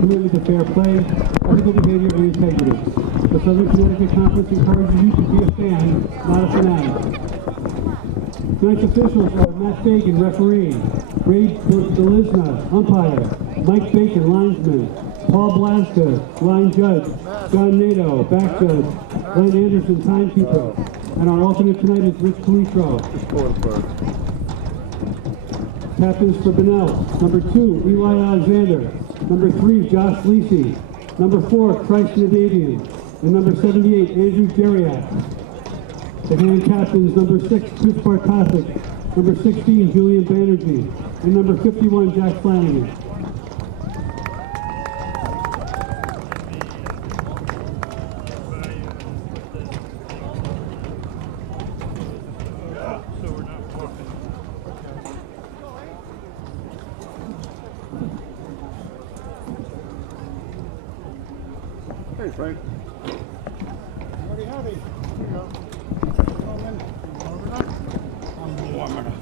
Commitment to fair play, ethical behavior, and integrity. The Southern Connecticut Conference encourages you to be a fan, not a fanatic. Tonight's officials are Matt Fagan, referee, Ray Delizna, umpire, Mike Bacon, linesman, Paul Blaska, line judge, John Nato, back judge, Glenn Anderson, timekeeper, and our alternate tonight is Rich Calitro. Captains for Bunnell, number 2, Eli Alexander, number 3, Josh Lisi, number 4, Christ Nadavian, and number 78, Andrew Jeriak. The hand captains, number 6, Chris Bartosik, number 16, Julian Banerjee, and number 51, Jack Flanagan. Hey, Frank. Howdy, howdy. Here you go. I'm warming up.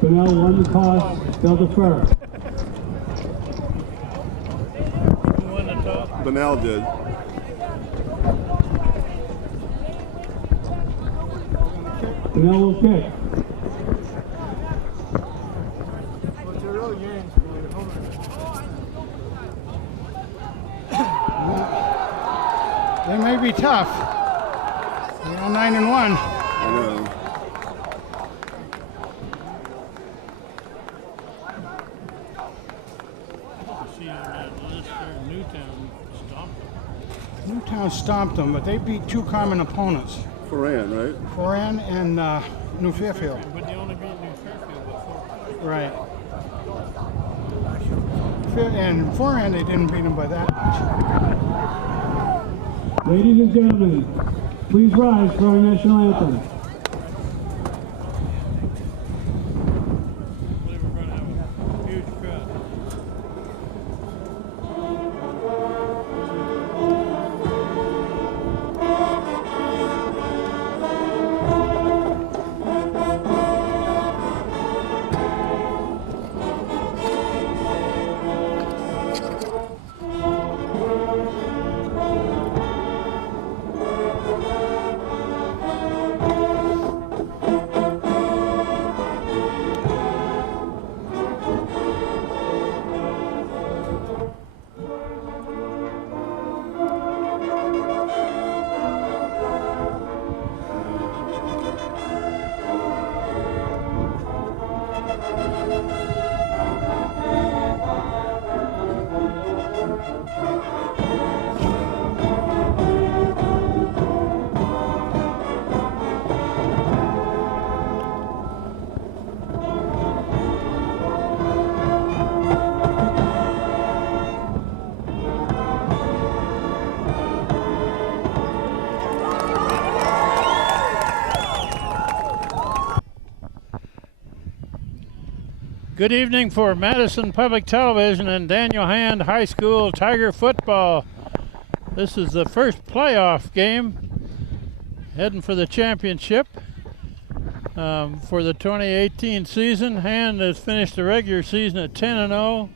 Bunnell won the toss, they'll defer. Who won the toss? Bunnell did. Bunnell will kick. Well, it's a real game. They may be tough. You know, 9-1. I know. Newtown stomped them, but they beat 2 common opponents. Foran, right? Foran and New Fairfield. But they only beat New Fairfield before. Right. And Foran, they didn't beat them by that much. Ladies and gentlemen, please rise for our national anthem. I believe we're going to have a huge crowd. Good evening for Madison Public Television and Daniel Hand High School Tiger Football. This is the first playoff game heading for the championship for the 2018 season. Hand has finished the regular season at 10-0,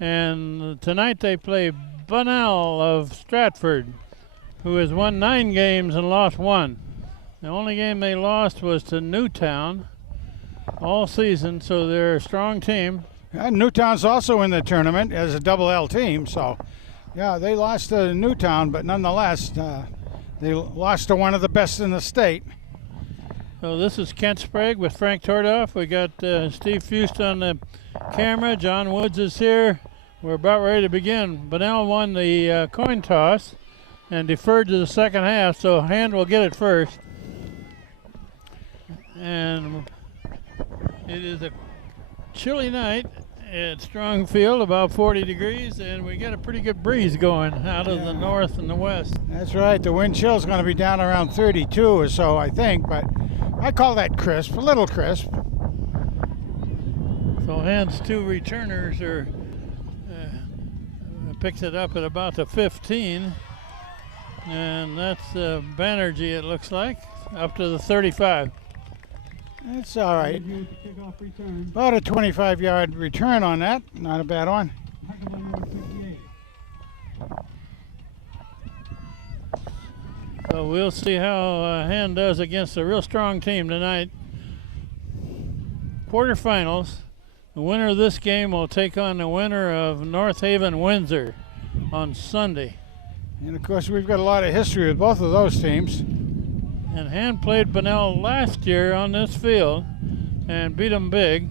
and tonight they play Bunnell of Stratford, who has won 9 games and lost 1. The only game they lost was to Newtown all season, so they're a strong team. And Newtown's also in the tournament as a double L team, so yeah, they lost to Newtown, but nonetheless, they lost to one of the best in the state. So this is Kent Sprague with Frank Tordoff. We got Steve Fust on the camera. John Woods is here. We're about ready to begin. Bunnell won the coin toss and deferred to the second half, so Hand will get it first. And it is a chilly night at Strong Field, about 40 degrees, and we got a pretty good breeze going out of the north and the west. That's right. The wind chill is going to be down around 32 or so, I think, but I call that crisp, a little crisp. So Hand's two returners are picks it up at about the 15, and that's Banerjee, it looks like, up to the 35. That's all right. About a 25-yard return on that. Not a bad one. So we'll see how Hand does against a real strong team tonight. Quarterfinals. The winner of this game will take on the winner of North Haven Windsor on Sunday. And of course, we've got a lot of history with both of those teams. And Hand played Bunnell last year on this field and beat them big.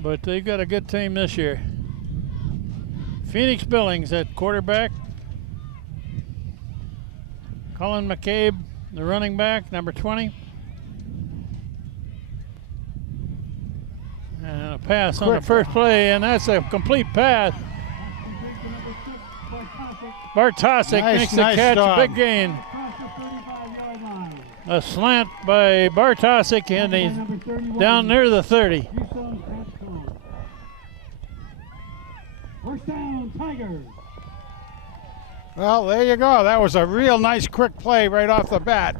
But they've got a good team this year. Phoenix Billings at quarterback. Colin McCabe, the running back, number 20. And a pass on the first play, and that's a complete pass. Bartosik makes the catch, dog. big gain. A slant by Bartosik, and he's down near the 30. First down, Tigers. Well, there you go. That was a real nice quick play right off the bat.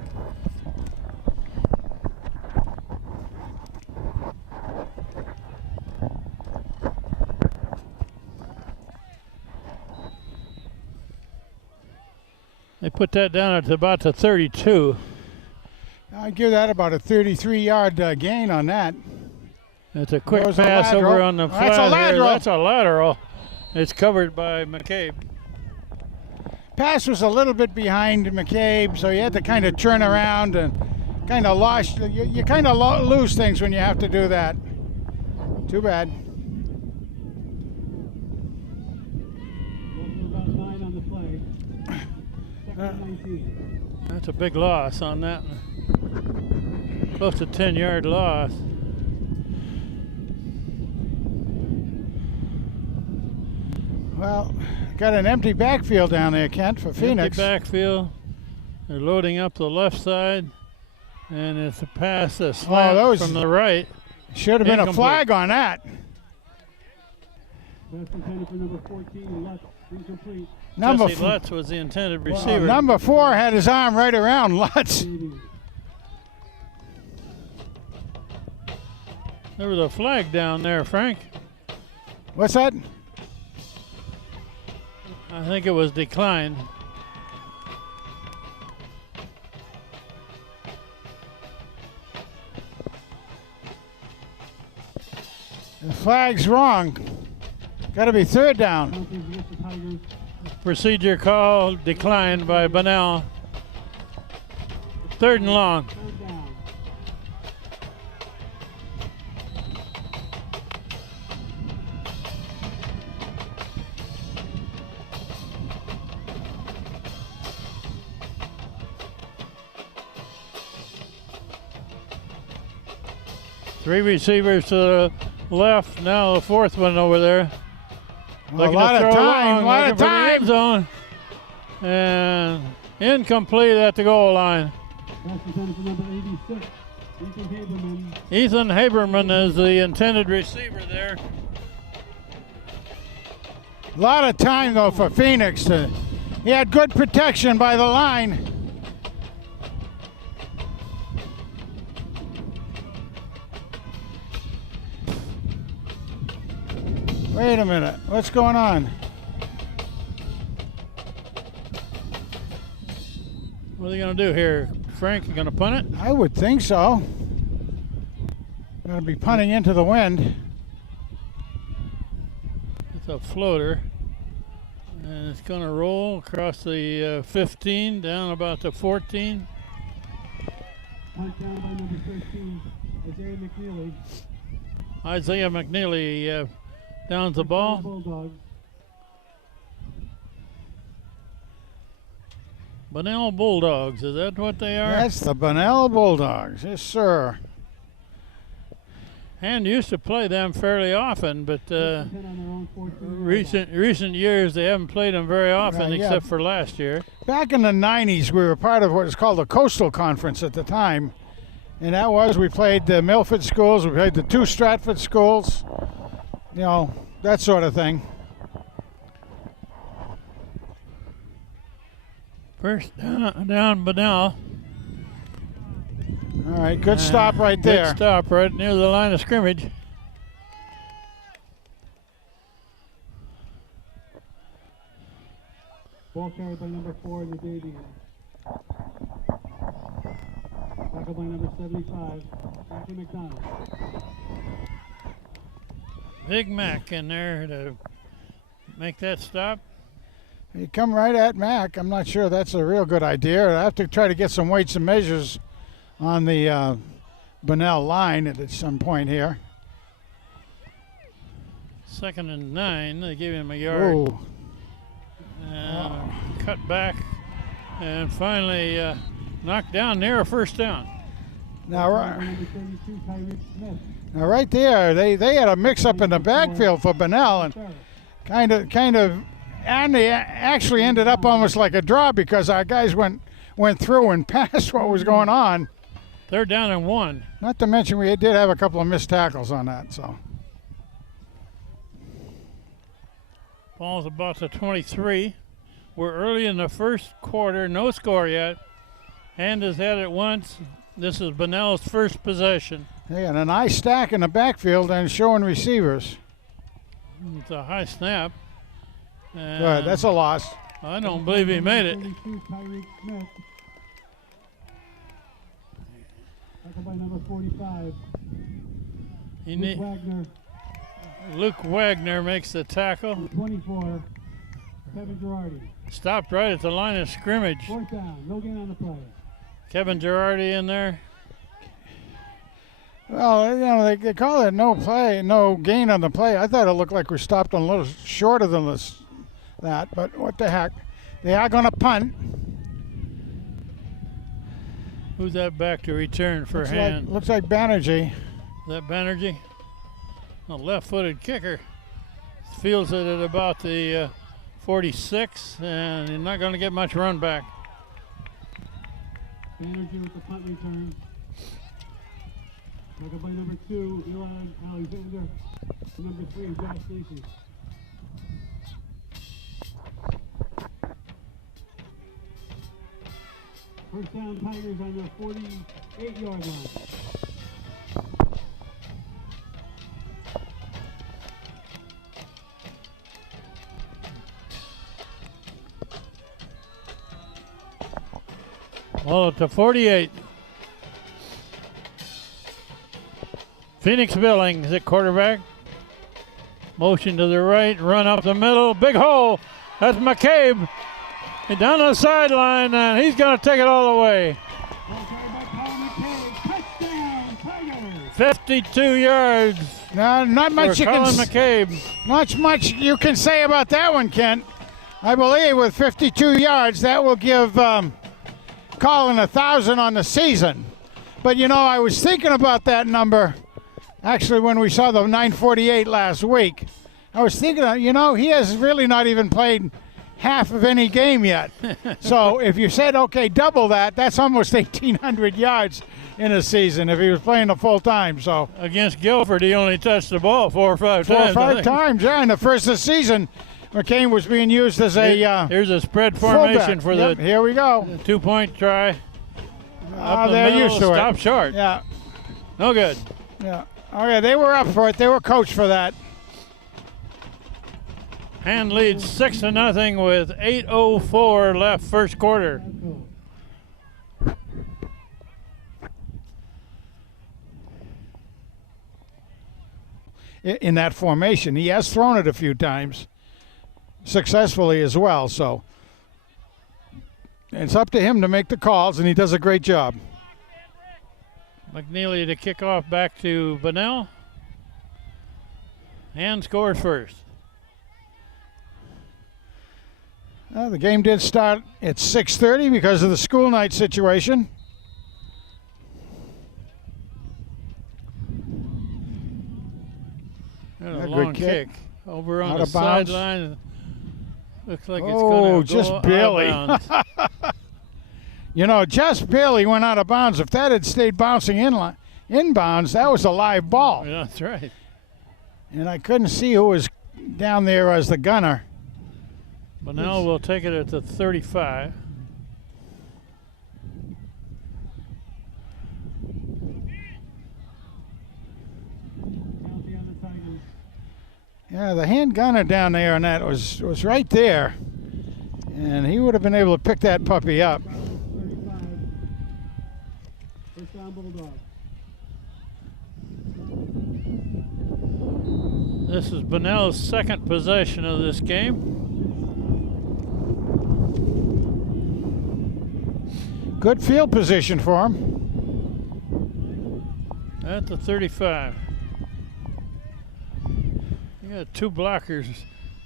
They put that down at about the 32. I'd give that about a 33-yard gain on that. It's a quick Goes a pass lateral. over on the flat. That's a lateral. That's a lateral. It's covered by McCabe. Pass was a little bit behind McCabe, so you had to kind of turn around and kind of lost. You kind of lose things when you have to do that. Too bad. About 9 on the play. Second 19. That's a big loss on that one. Close to 10-yard loss. Well, got an empty backfield down there, Kent, for Phoenix. Empty backfield. They're loading up the left side, and it's a pass, a slant from the right. Should have been a Incomplete. flag on that. Pass intended for number 14, Lutz, incomplete. Jesse Lutz was the intended receiver. Number 4 had his arm right around Lutz. There was a flag down there, Frank. What's that? I think it was declined. The flag's wrong. Got to be third down. Procedure call declined by Bunnell. Third and long. Third down. Three receivers to the left. Now the fourth one over there. A lot of time. A lot of time. Zone. And incomplete at the goal line. Pass intended for number 86, Ethan Haberman. Ethan Haberman is the intended receiver there. A lot of time, though, for Phoenix. He had good protection by the line. Wait a minute. What's going on? What are they going to do here? Frank, you going to punt it? I would think so. Going to be punting into the wind. It's a floater. And it's going to roll across the 15, down about the 14. Punt down by number 13, Isaiah McNeely. Isaiah McNeely downs the ball. Bulldogs. Bunnell Bulldogs, is that what they are? That's the Bunnell Bulldogs. Yes, sir. And used to play them fairly often, but 10 on their own 14. recent years they haven't played them very often, Right, yeah. except for last year. Back in the 90s, we were part of what was called the Coastal Conference at the time. And that was, we played the Milford schools, we played the 2 Stratford schools, you know, that sort of thing. First down Bunnell. All right, good stop right there. Good stop right near the line of scrimmage. Ball carried by number 4 in the baby. Tackle by number 75, Matthew McDonald. Big Mac in there to make that stop. You come right at Mac. I'm not sure that's a real good idea. I have to try to get some weights and measures on the Bunnell line at some point here. 2nd and 9. They gave him a yard. Ooh. Cut back and finally knocked down near a first down. Now, Number 32, Tyrese Smith. now right there, they had a mix-up in the backfield for Bunnell, and kind of, and they actually ended up almost like a draw because our guys went through and passed what was going on. They're down and 1. Not to mention we did have a couple of missed tackles on that. So Ball's about to 23. We're early in the first quarter, no score yet. Hand is at it once. This is Bunnell's first possession. hey, and a nice stack in the backfield and showing receivers. It's a high snap. Good, that's a loss. I don't believe he made it. 32, Tyrese Smith. Tackle by number 45, He Luke need, Wagner. Luke Wagner makes the tackle. 24, Kevin Girardi. Stopped right at the line of scrimmage. 4th down, no gain on the play. Kevin Girardi in there. Well, you know, they call it no play, no gain on the play. I thought it looked like we stopped a little shorter than that, but what the heck. They are going to punt. Who's that back to return for hand? Looks like Banerjee. Is that Banerjee? A left-footed kicker. Fields it at about the 46, and he's not going to get much run back. Banerjee with the punt return. Tackle by number 2, Eli Alexander. Number 3, Josh Stacy. First down, Tigers on the 48-yard line. Well, to 48. Phoenix Billings at quarterback. Motion to the right, run up the middle, big hole. That's McCabe. And down the sideline, and he's going to take it all the way. Ball carried by Colin McCabe. Touchdown, Tigers! 52 yards Now, not for much you Colin can McCabe. not much you can say about that one, Kent. I believe with 52 yards, that will give Colin 1,000 on the season. But you know, I was thinking about that number. Actually, when we saw the 948 last week, I was thinking, you know, he has really not even played half of any game yet. So if you said, okay, double that, that's almost 1,800 yards in a season if he was playing the full time. So Against Guilford, he only touched the ball 4 or 5 4 times. or I 5 think. times, yeah. In the first of the season, McCain was being used as a Here's a spread formation fullback. for Yep, the here we go. 2-point try. Up the They're middle, used to it. stop short. Yeah, No good. yeah. Okay, they were up for it. They were coached for that. Hand leads 6-0 with 8:04 left first quarter. in that formation. He has thrown it a few times, successfully as well. So it's up to him to make the calls, and he does a great job. McNeely to kick off back to Bunnell. Hand scores first. The game did start at 6:30 because of the school night situation. And a good long kick. kick over on Out the of bounds. sideline. Looks like it's Oh, going to just go barely. out of bounds. You know, just barely went out of bounds. If that had stayed bouncing inbounds, that was a live ball. Yeah, that's right. And I couldn't see who was down there as the gunner. Bunnell will take it at the 35. Yeah, the hand gunner down there on that was right there. And he would have been able to pick that puppy up. 35. First down, Bulldog. This is Bunnell's second possession of this game. Good field position for him. At the 35. You got two blockers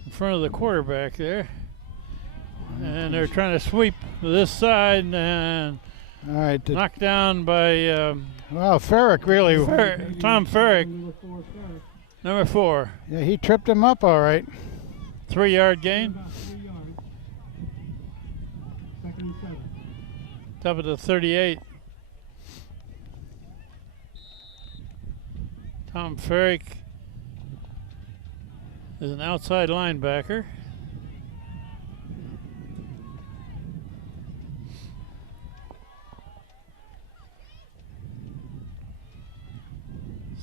in front of the quarterback there. And they're trying to sweep this side and All right. knocked down by Well, Ferrick really. Tom Ferrick, Number 4, Ferrick. number 4. Yeah, he tripped him up all right. 3-yard gain. About 3 yards. Second and 7. Top of the 38. Tom Ferrick is an outside linebacker.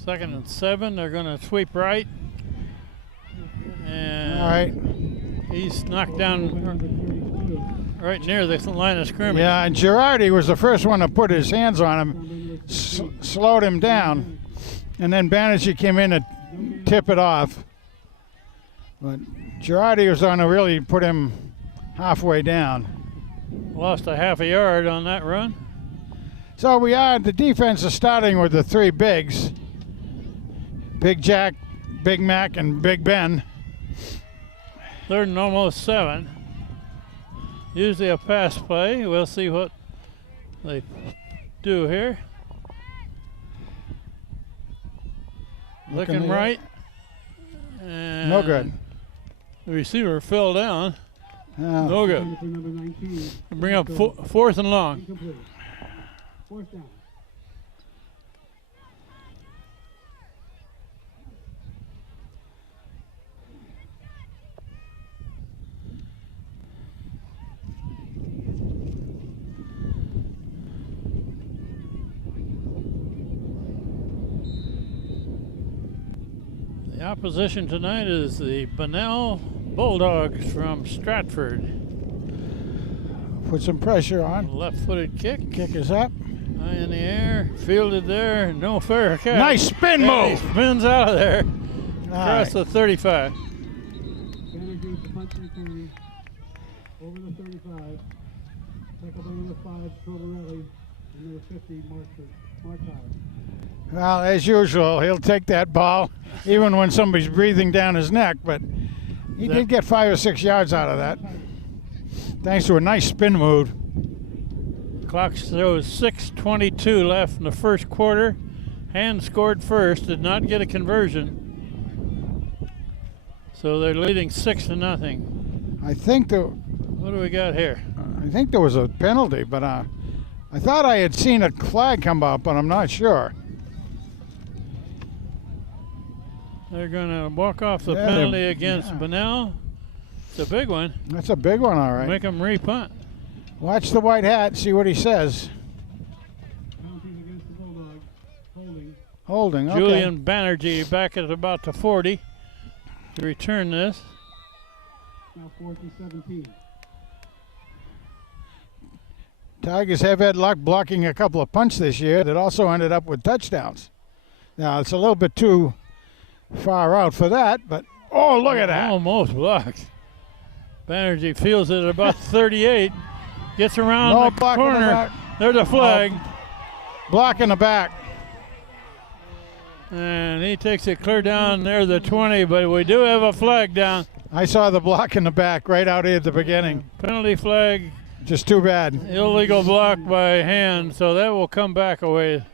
Second and 7. They're going to sweep right. And All right. he's knocked down right near the line of scrimmage. Yeah, and Girardi was the first one to put his hands on him, slowed him down, and then Banerjee came in to tip it off. But Girardi was on to really put him halfway down. Lost a half a yard on that run. So the defense is starting with the three bigs. Big Jack, Big Mac, and Big Ben. 3rd and almost 7. Usually a pass play. We'll see what they do here. Looking right. And No good. The receiver fell down. Yeah. No good. Number 19. Bring up 4th and long. Incomplete. 4th down. The opposition tonight is the Bunnell Bulldogs from Stratford. Put some pressure on. Left-footed kick. Kick is up. High in the air. Fielded there. No fair catch. Nice spin And move. he spins out of there. All Across right. the 35. Banerjee with the punt return. Over the 35. Pick up number 5, Tortorelli. And number 50, Martire. Well, as usual, he'll take that ball, even when somebody's breathing down his neck. But he did get 5 or 6 yards out of that, thanks to a nice spin move. Clock shows 6:22 left in the first quarter. Hand scored first, did not get a conversion. So they're leading 6-0. I think What do we got here? there was a penalty, but I thought I had seen a flag come up, but I'm not sure. They're going to walk off the Yeah, penalty they're- against yeah. Bunnell. It's a big one. That's a big one, all right. Make them repunt. Watch the white hat, see what he says. Penalties against the Bulldogs. Holding. Holding, okay. Julian Banerjee back at about the 40 to return this. Now 4th and 17. Tigers have had luck blocking a couple of punts this year that also ended up with touchdowns. Now, it's a little bit too far out for that, but oh, look at that. Almost blocked. Banerjee feels it at about 38. Gets around No the block in the corner. back. There's a flag. Block in the back. And he takes it clear down there the 20, but we do have a flag down. I saw the block in the back right out here at the beginning. Penalty flag, Just too bad. illegal block by hand, so that will come back away.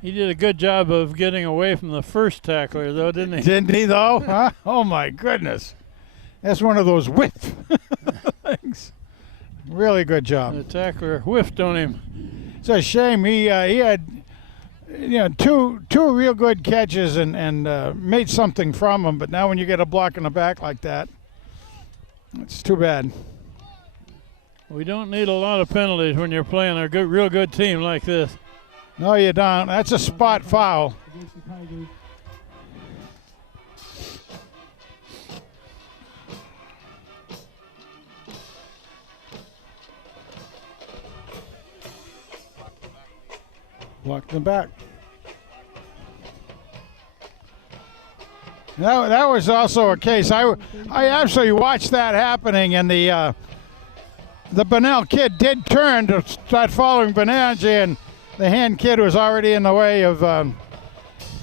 He did a good job of getting away from the first tackler, though, didn't he? Didn't he, though? Huh? Oh, my goodness. That's one of those whip things. Really good job. The tackler whiffed on him. It's a shame. He had two real good catches and made something from them, but now when you get a block in the back like that, it's too bad. We don't need a lot of penalties when you're playing a real good team like this. No, you don't. That's a spot foul. Against the Tigers. Blocked in the back. That was also a case. I absolutely watched that happening, and the Bunnell kid did turn to start following Banerjee, and the hand kid was already in the way of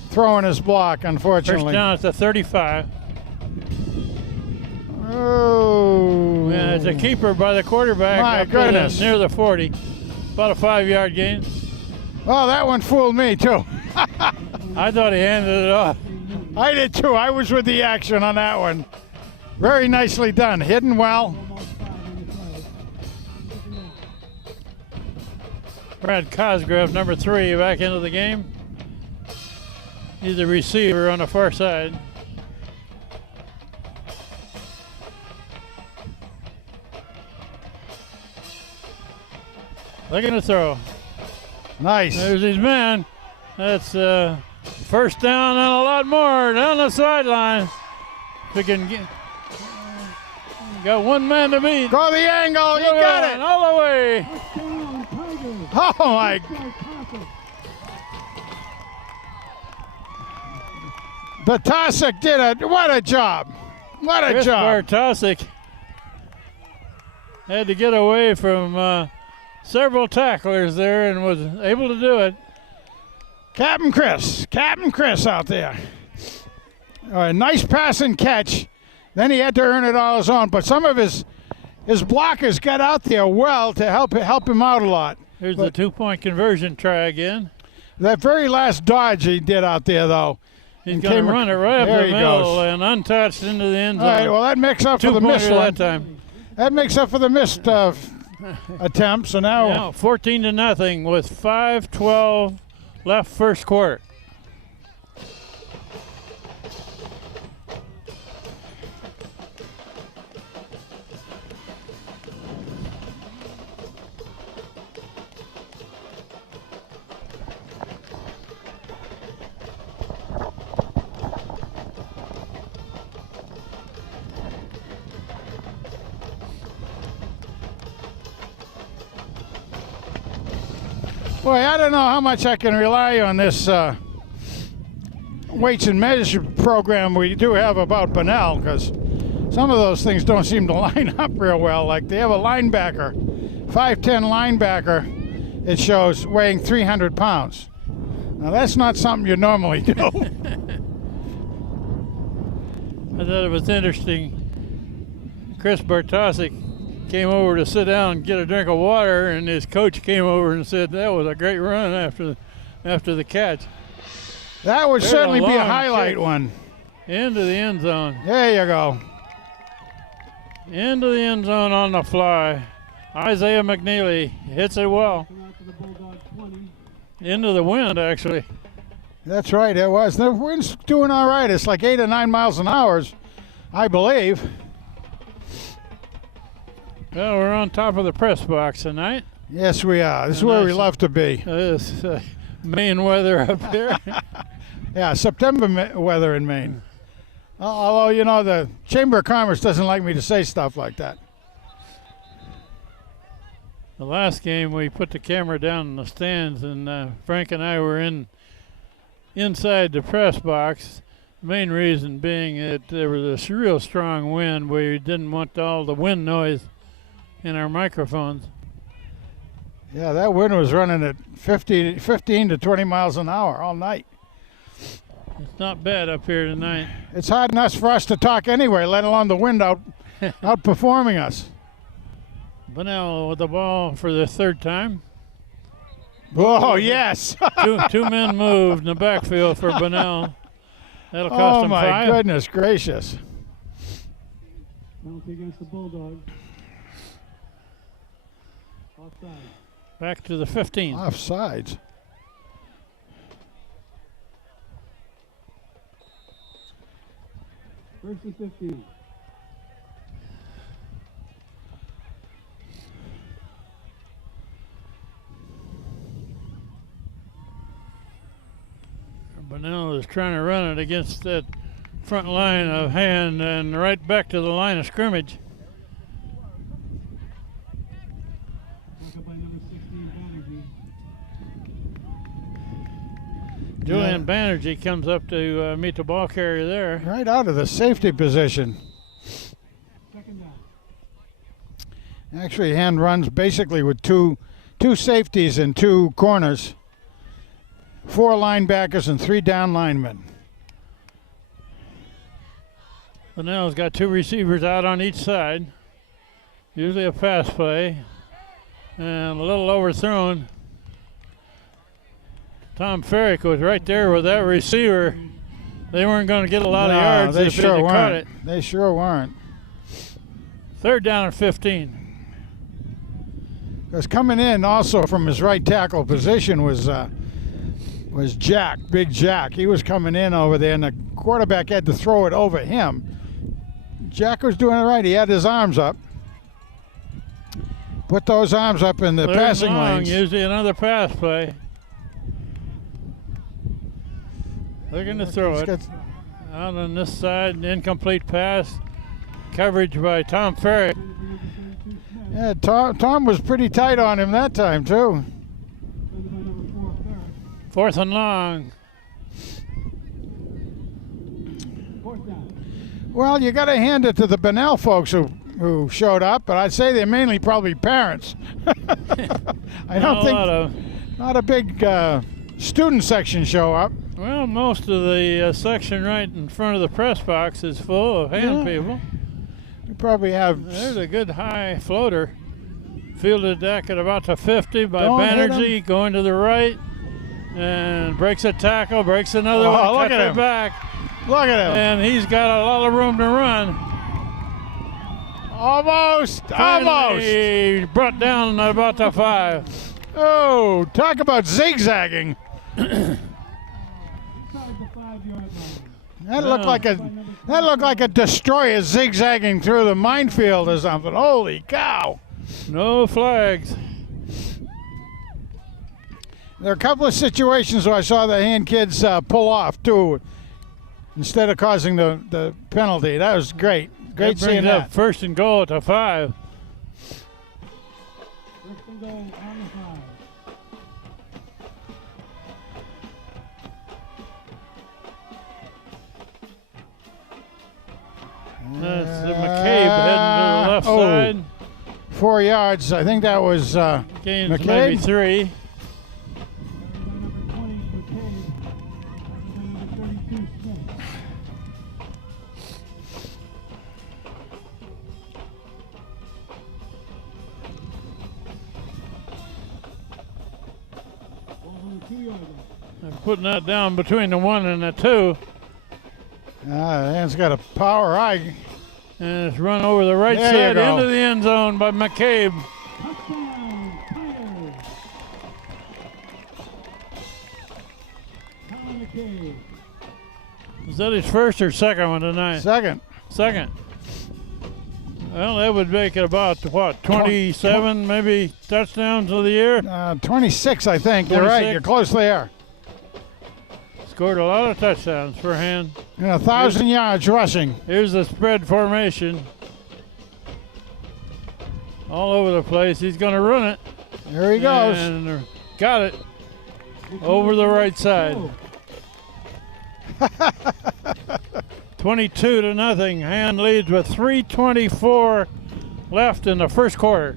throwing his block, unfortunately. First down at the 35. Oh. Yeah, it's a keeper by the quarterback. My up to goodness. near the 40. About a 5-yard gain. Well, that one fooled me, too. I thought he handed it off. I did, too. I was with the action on that one. Very nicely done. Hidden well. Brad Cosgrove, number 3, back into the game. He's a receiver on the far side. Looking to throw. Nice. There's his man. That's first down and a lot more down the sideline. If we can get, got one man to beat. Go the angle. You got it. All the way. Touchdown, Tigers. Oh, my. Bartosik did what a job. What a Chris job. Bartosik had to get away from several tacklers there and was able to do it. Captain Chris out there. Nice pass and catch. Then he had to earn it all his own. But some of his blockers got out there well to help him out a lot. Here's the 2-point conversion try again. That very last dodge he did out there, though. He's going to run it right up There the he middle goes. and untouched into the end zone. All right, well, that makes up for the missed Two-pointer one. that time. That makes up for the missed attempt. So now 14-0 with 5:12 left first quarter. boy, I don't know how much I can rely on this weights and measure program we do have about Bunnell, because some of those things don't seem to line up real well. Like they have a linebacker, 5'10 linebacker, it shows, weighing 300 pounds. Now that's not something you normally do. I thought it was interesting. Chris Bartosik came over to sit down and get a drink of water, and his coach came over and said that was a great run after the catch. That would There's certainly a be a long highlight kick. one. Into the end zone. There you go. Into the end zone on the fly. Isaiah McNeely hits it well. Into the wind, actually. That's right, it was. The wind's doing all right. It's like 8 or 9 miles an hour, I believe. Well, we're on top of the press box tonight. Yes, we are. This is where we love to be. This Maine weather up here. Yeah, September weather in Maine. Although, you know, the Chamber of Commerce doesn't like me to say stuff like that. The last game, we put the camera down in the stands, and Frank and I were in inside the press box. Main reason being that there was a real strong wind. We didn't want all the wind noise in our microphones. Yeah, that wind was running at 15 to 20 miles an hour all night. It's not bad up here tonight. It's hard enough for us to talk anyway, let alone the wind outperforming us. Bunnell with the ball for the third time. Oh, yes. two men moved in the backfield for Bunnell. That'll cost him 5. Oh, my goodness gracious. Penalty against the Bulldogs. Offside. Back to the 15. Offsides. First and 15. Bunnell is trying to run it against that front line of hand and right back to the line of scrimmage. Back up by number 16, Banerjee. Julian Banerjee comes up to meet the ball carrier there. Right out of the safety position. Second down. Actually, hand runs basically with two safeties and 2 corners. 4 linebackers and 3 down linemen. Bunnell's got 2 receivers out on each side. Usually a pass play. And a little overthrown. Tom Ferrick was right there with that receiver. They weren't going to get a lot of yards. They if sure they'd caught weren't. it. They sure weren't. Third down and 15. Because coming in also from his right tackle position was Jack, Big Jack. He was coming in over there, and the quarterback had to throw it over him. Jack was doing it right. He had his arms up. Put those arms up in the Third passing and long, lanes. usually another pass play. Looking to throw it. Out on this side, incomplete pass. Coverage by Tom Ferrick. Yeah, Tom was pretty tight on him that time, too. Fourth and long. Well, you got to hand it to the Bunnell folks who showed up, but I'd say they're mainly probably parents. I don't think not a big student section show up. Well, most of the section right in front of the press box is full of hand people. We probably have. There's a good high floater. Fielded back at about the 50 by Don't hit Banerjee, going to the right. And breaks a tackle, breaks another one, look cuts at it him. back. Look at him. And he's got a lot of room to run. Almost. Finally brought down at about the 5. Oh, talk about zigzagging. Inside the 5-yard line. That looked like a destroyer zigzagging through the minefield or something. Holy cow. No flags. There are a couple of situations where I saw the hand kids pull off, too, instead of causing the penalty. That was great. Great That seeing brings up that. first and goal at the 5. First and goal on the 5. That's McCabe heading to the left side. 4 yards. I think that was Gains McCabe. maybe 3. Number 20, McCabe. Number 32, Smith. Over the 2-yard line. I'm putting that down between the 1 and the 2. the hand's got a power eye. And it's run over the right There you side go. into the end zone by McCabe. Touchdown, Tigers. Colin McCabe. Is that his first or second one tonight? Second. Second. Well, that would make it about, what, 27 maybe touchdowns of the year? 26, I think. You're right. 26. You're close there. Scored a lot of touchdowns for hand. And 1,000 yards rushing. Here's the spread formation. All over the place. He's going to run it. There he goes. And got it over the right side. 22-0. Hand leads with 3:24 left in the first quarter.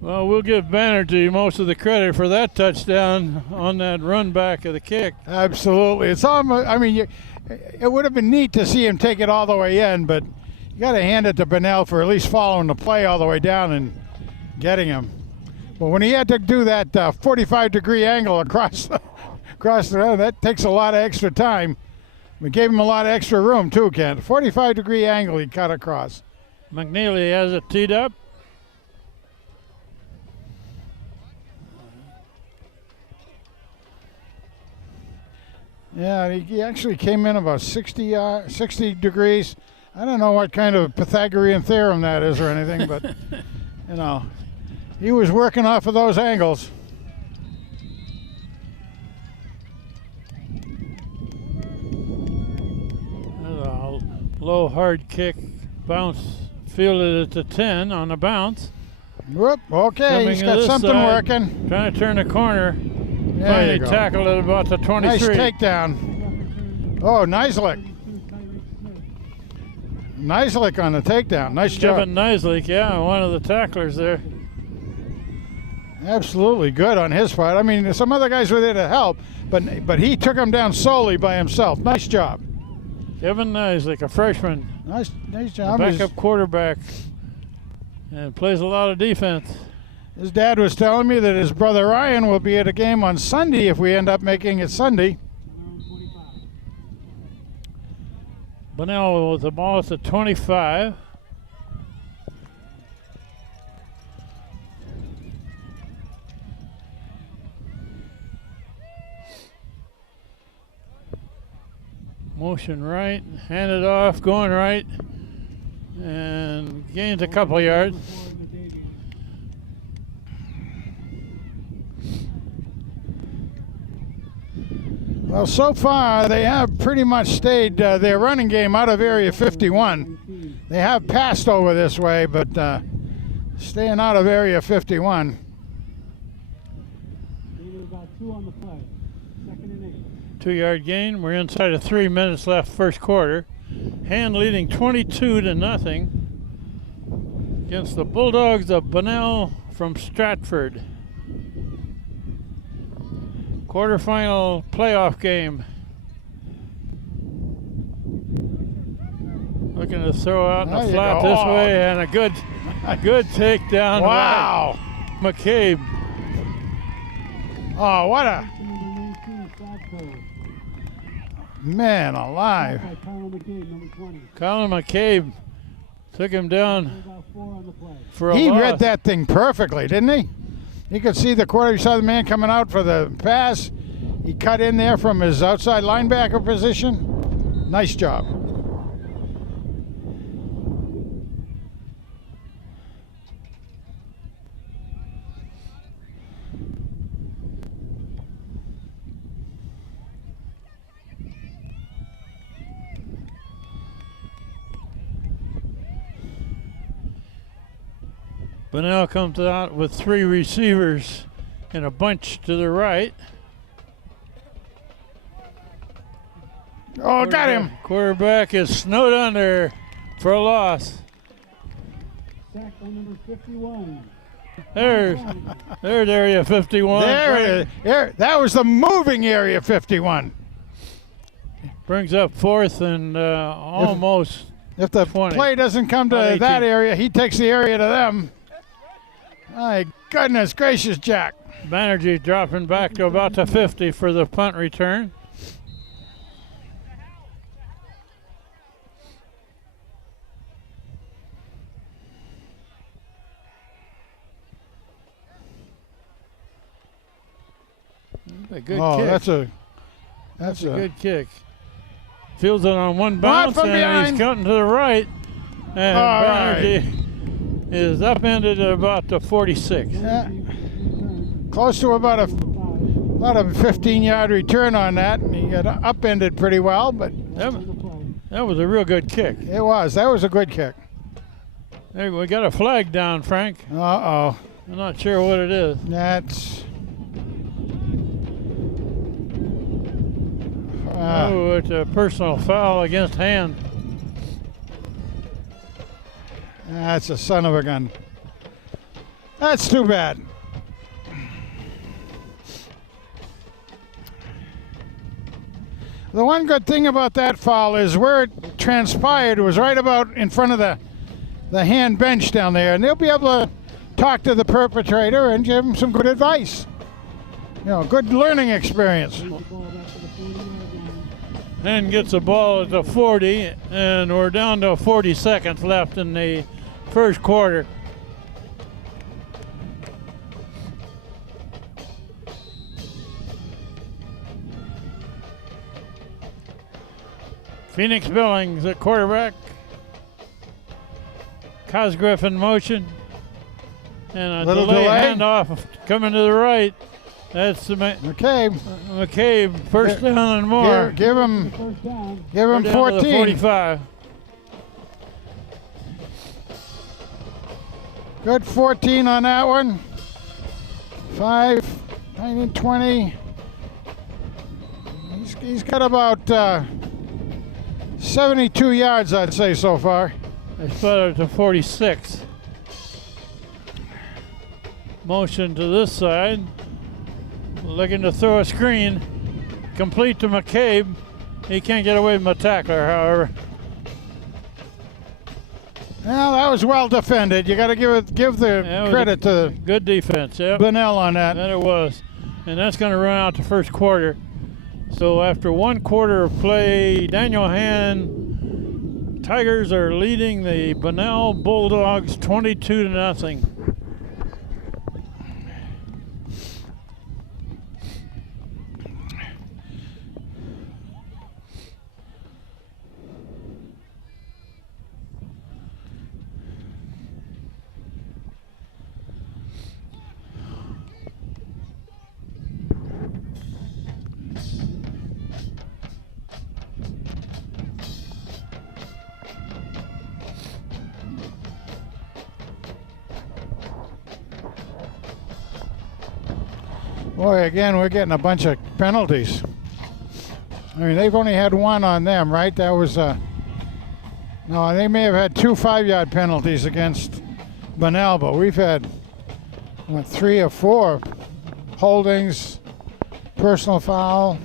Well, we'll give Banerjee most of the credit for that touchdown on that run back of the kick. Absolutely. It's almost, I mean, it would have been neat to see him take it all the way in, but you got to hand it to Bunnell for at least following the play all the way down and getting him. But when he had to do that 45-degree angle across the run, that takes a lot of extra time. We gave him a lot of extra room too, Kent. 45-degree angle he cut across. McNeely has it teed up. Yeah, he actually came in about 60 degrees. I don't know what kind of Pythagorean theorem that is or anything, but, you know, he was working off of those angles. A low hard kick, bounce, fielded at the 10 on the bounce. Whoop, okay, Coming he's to got this something side, working. Trying to turn the corner. There Finally you go. tackled at about the 23. Nice takedown. Oh, nice lick. Nice lick on the takedown. Nice job. Kevin Nislik, yeah, one of the tacklers there. Absolutely good on his part. I mean, some other guys were there to help, but he took him down solely by himself. Nice job. Kevin Nislik, a freshman, Nice a job. backup quarterback, and plays a lot of defense. His dad was telling me that his brother Ryan will be at a game on Sunday if we end up making it Sunday. Bunnell with the ball at the 25. Motion right, hand it off, going right, and gains a couple yards. Well, so far they have pretty much stayed their running game out of Area 51. They have passed over this way, but staying out of Area 51. About 2 on the play. 2nd and 8. 2-yard gain. We're inside of 3 minutes left first quarter. Hand leading 22-0 against the Bulldogs of Bunnell from Stratford. Quarterfinal playoff game. Looking to throw out in There the you flat go. this Oh. way, and a good takedown. Wow. by McCabe. Oh, what a Number 19, Sadko. man alive. By Colin McCabe, number 20. Colin McCabe took him down About 4 on the play. for a He loss. read that thing perfectly, didn't he? You could see the quarter. He saw the man coming out for the pass. He cut in there from his outside linebacker position. Nice job. Bunnell comes out with 3 receivers in a bunch to the right. Oh, got him. Quarterback is snowed under for a loss. Sack by number 51. There's area 51. There it is. There, that was the moving area 51. Brings up 4th and almost. If the 20. play doesn't come to 18. that area, he takes the area to them. My goodness gracious, Jack. Banerjee dropping back to about the 50 for the punt return. A good kick. That's a a good kick. Fields it on one bounce, from and behind. he's cutting to the right. And All right. Banerjee is upended at about the 46. Yeah. close to about a 15-yard return on that. And he got upended pretty well, but That was a real good kick. it was. That was a good kick. Hey, we got a flag down, Frank. Uh-oh. I'm not sure what it is. That's... Oh, it's a personal foul against Hand. That's a son of a gun. That's too bad. The one good thing about that foul is where it transpired was right about in front of the Hand bench down there, and they'll be able to talk to the perpetrator and give him some good advice. You know, good learning experience. Hand gets the ball at the 40, and we're down to 40 seconds left in the first quarter. Phoenix Billings at quarterback. Cosgriff in motion. And a Little delay delay. handoff coming to the right. That's the McCabe. McCabe, first down and more. Give him First down. We're down to the 14. 45. Good 14 on that one. 5, 19, 20. He's got about 72 yards, I'd say, so far. I spotted to 46. Motion to this side. Looking to throw a screen. Complete to McCabe. He can't get away from a tackler, however. Well, that was well defended. You got to give the That was credit to Good defense, yeah. Bunnell on that. That it was. And that's going to run out the first quarter. So after one quarter of play, Daniel Hand Tigers are leading the Bunnell Bulldogs 22-0. Boy, again, we're getting a bunch of penalties. I mean, they've only had one on them, right? That was, no, they may have had 2 5-yard penalties against Bunnell, but we've had, what, 3 or 4 holdings, personal foul.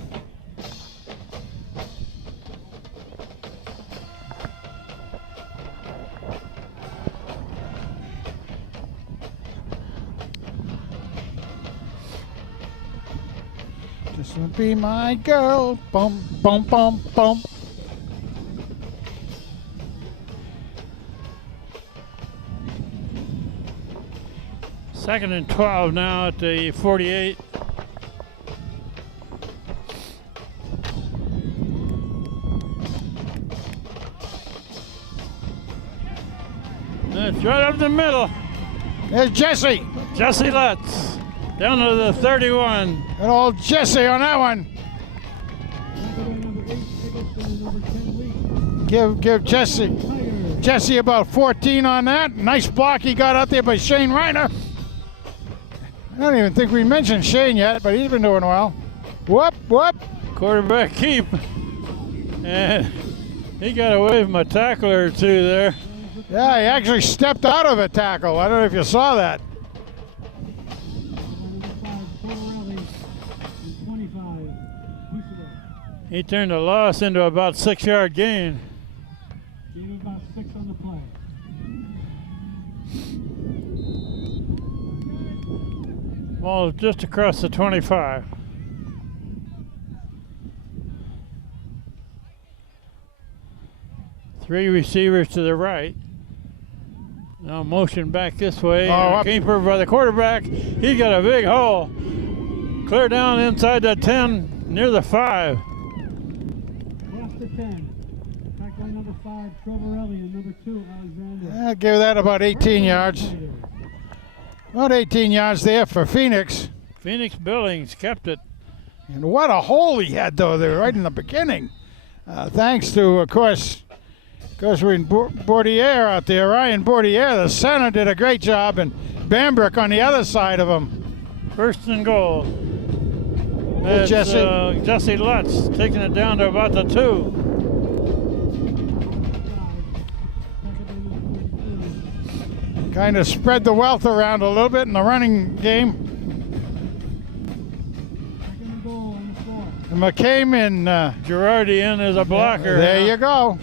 This will be my girl. Bum, bum, bum, bum. Second and 12 now at the 48. That's right up the middle. There's Jesse. Jesse Lutz down to the 31. Good old Jesse on that one. Give Jesse about 14 on that. Nice block he got out there by Shane Reiner. I don't even think we mentioned Shane yet, but he's been doing well. Whoop, whoop. Quarterback keep. And he got away from a tackler or two there. Yeah, he actually stepped out of a tackle. I don't know if you saw that. He turned a loss into about 6-yard gain. Gave him about 6 on the play. Ball just across the 25. Three receivers to the right. Now motion back this way. Oh, Keeper by the quarterback. He got a big hole. Clear down inside the 10, near the 5. Across the 10. Tackling number 5, Trovarelli, and number 2, Alexander. I'll give that about 18 yards. About 18 yards there for Phoenix. Phoenix Billings kept it. And what a hole he had, though, there right in the beginning. Thanks to, of course we're in Bordier out there. Ryan Bordier, the center, did a great job, and Bambrick on the other side of him. First and goal. There's It's, Jesse Lutz taking it down to about the 2. Kind of spread the wealth around a little bit in the running game. And McCabe and Girardi in as a blocker. there you go.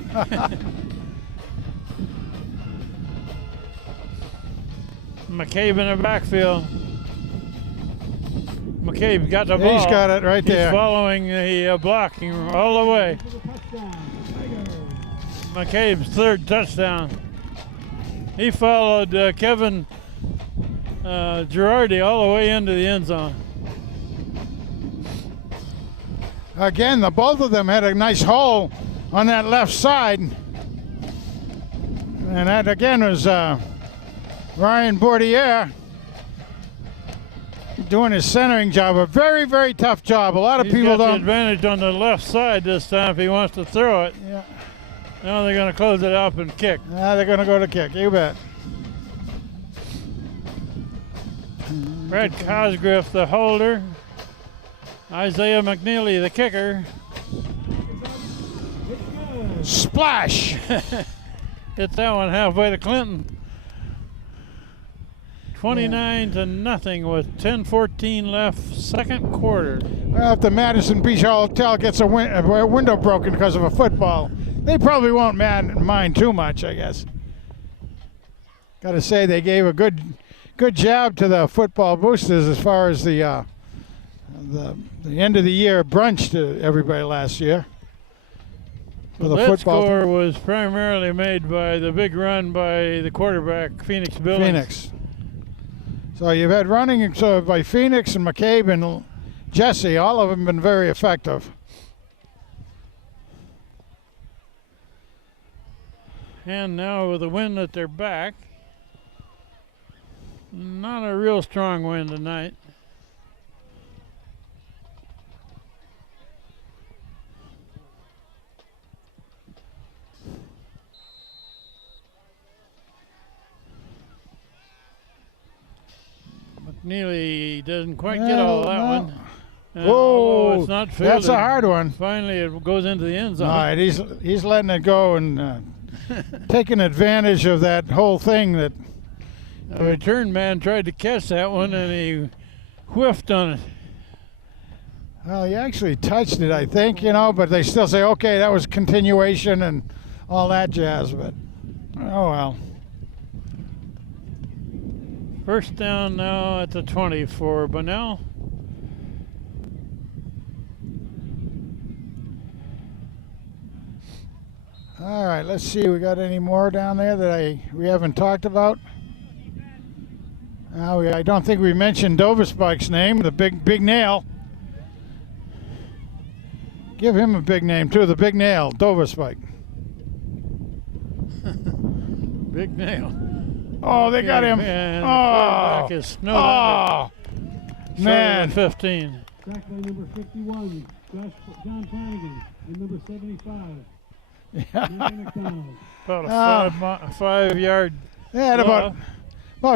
McCabe in the backfield. McCabe got the ball. He's got it right there. He's following the blocking all the way. McCabe's third touchdown. He followed Kevin Girardi all the way into the end zone. Again, the both of them had a nice hole on that left side. And that again was Ryan Bordier doing his centering job. A very, very tough job. A lot of He's people got the don't. advantage on the left side this time if he wants to throw it. Yeah. Now they're going to close it up and kick. They're going to go to kick. You bet. Brad Cosgriff, the holder. Isaiah McNeely, the kicker. Splash! Hit that one halfway to Clinton. 29-0 with 10:14 left, second quarter. Well, if the Madison Beach Hotel gets a window broken because of a football, they probably won't mind too much, I guess. Got to say they gave a good job to the football boosters as far as the end of the year brunch to everybody last year. For the that football score team. was primarily made by the big run by the quarterback, Phoenix Billings. Phoenix. So you've had running by Phoenix and McCabe and Jesse. All of them been very effective. And now with the wind at their back, not a real strong wind tonight. McNeely doesn't quite get all that one. Whoa, it's not fielded. that's a hard one. Finally, it goes into the end zone. All right, he's letting it go and taking advantage of that whole thing. That the return man tried to catch that one and he whiffed on it. well, he actually touched it, I think, but they still say, okay, that was continuation and all that jazz. But oh well. First down now at the 20 for Bunnell. All right, let's see. We got any more down there that we haven't talked about? I don't think we mentioned Doverspike's name, the big nail. Give him a big name too, the big nail, Doverspike. Big nail. Oh, they got him. And the Oh, quarterback is snowed under. man. 15. Sacked by number 51, John Flanagan, and number 75. Nathan McDonald. About a 5-yard. They had about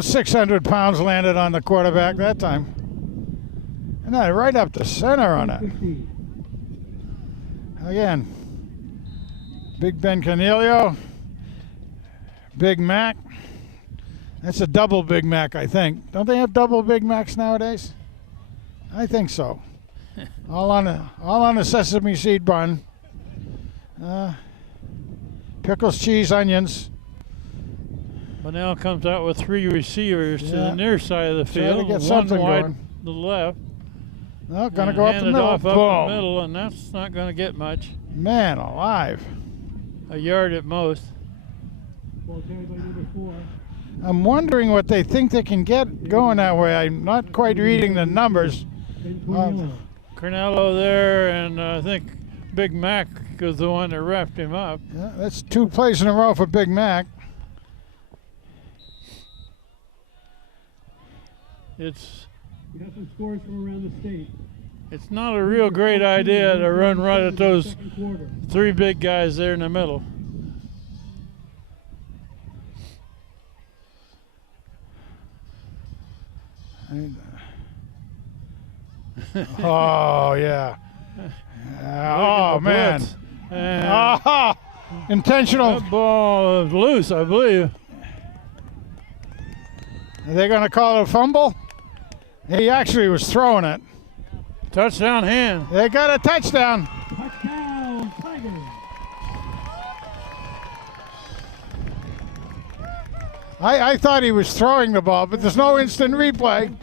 600 pounds landed on the quarterback that time. And that right up the center on it. 15. Again, Big Ben Cornelio, Big Mac. That's a double Big Mac, I think. Don't they have double Big Macs nowadays? I think so. all on a sesame seed bun. Pickles, cheese, onions. Bunnell comes out with 3 receivers to the near side of the Try to field. get One something wide going. to the left. Oh, gonna and go up hand the it middle. off up Boom. the middle, and that's not going to get much. Man alive. A yard at most. Ball carried by number 4. I'm wondering what they think they can get going that way. I'm not quite reading the numbers. Ben Cornelio. Cornello there, and I think Big Mac was the one that wrapped him up. Yeah, that's 2 plays in a row for Big Mac. It's We have some scores from around the state. It's not a real great idea to run right at those three big guys there in the middle. Oh, yeah. Oh, man. And Intentional. that ball is loose, I believe. Are they going to call it a fumble? He actually was throwing it. Touchdown hand. They got a touchdown. Touchdown, Tigers. I thought he was throwing the ball, but there's no instant replay.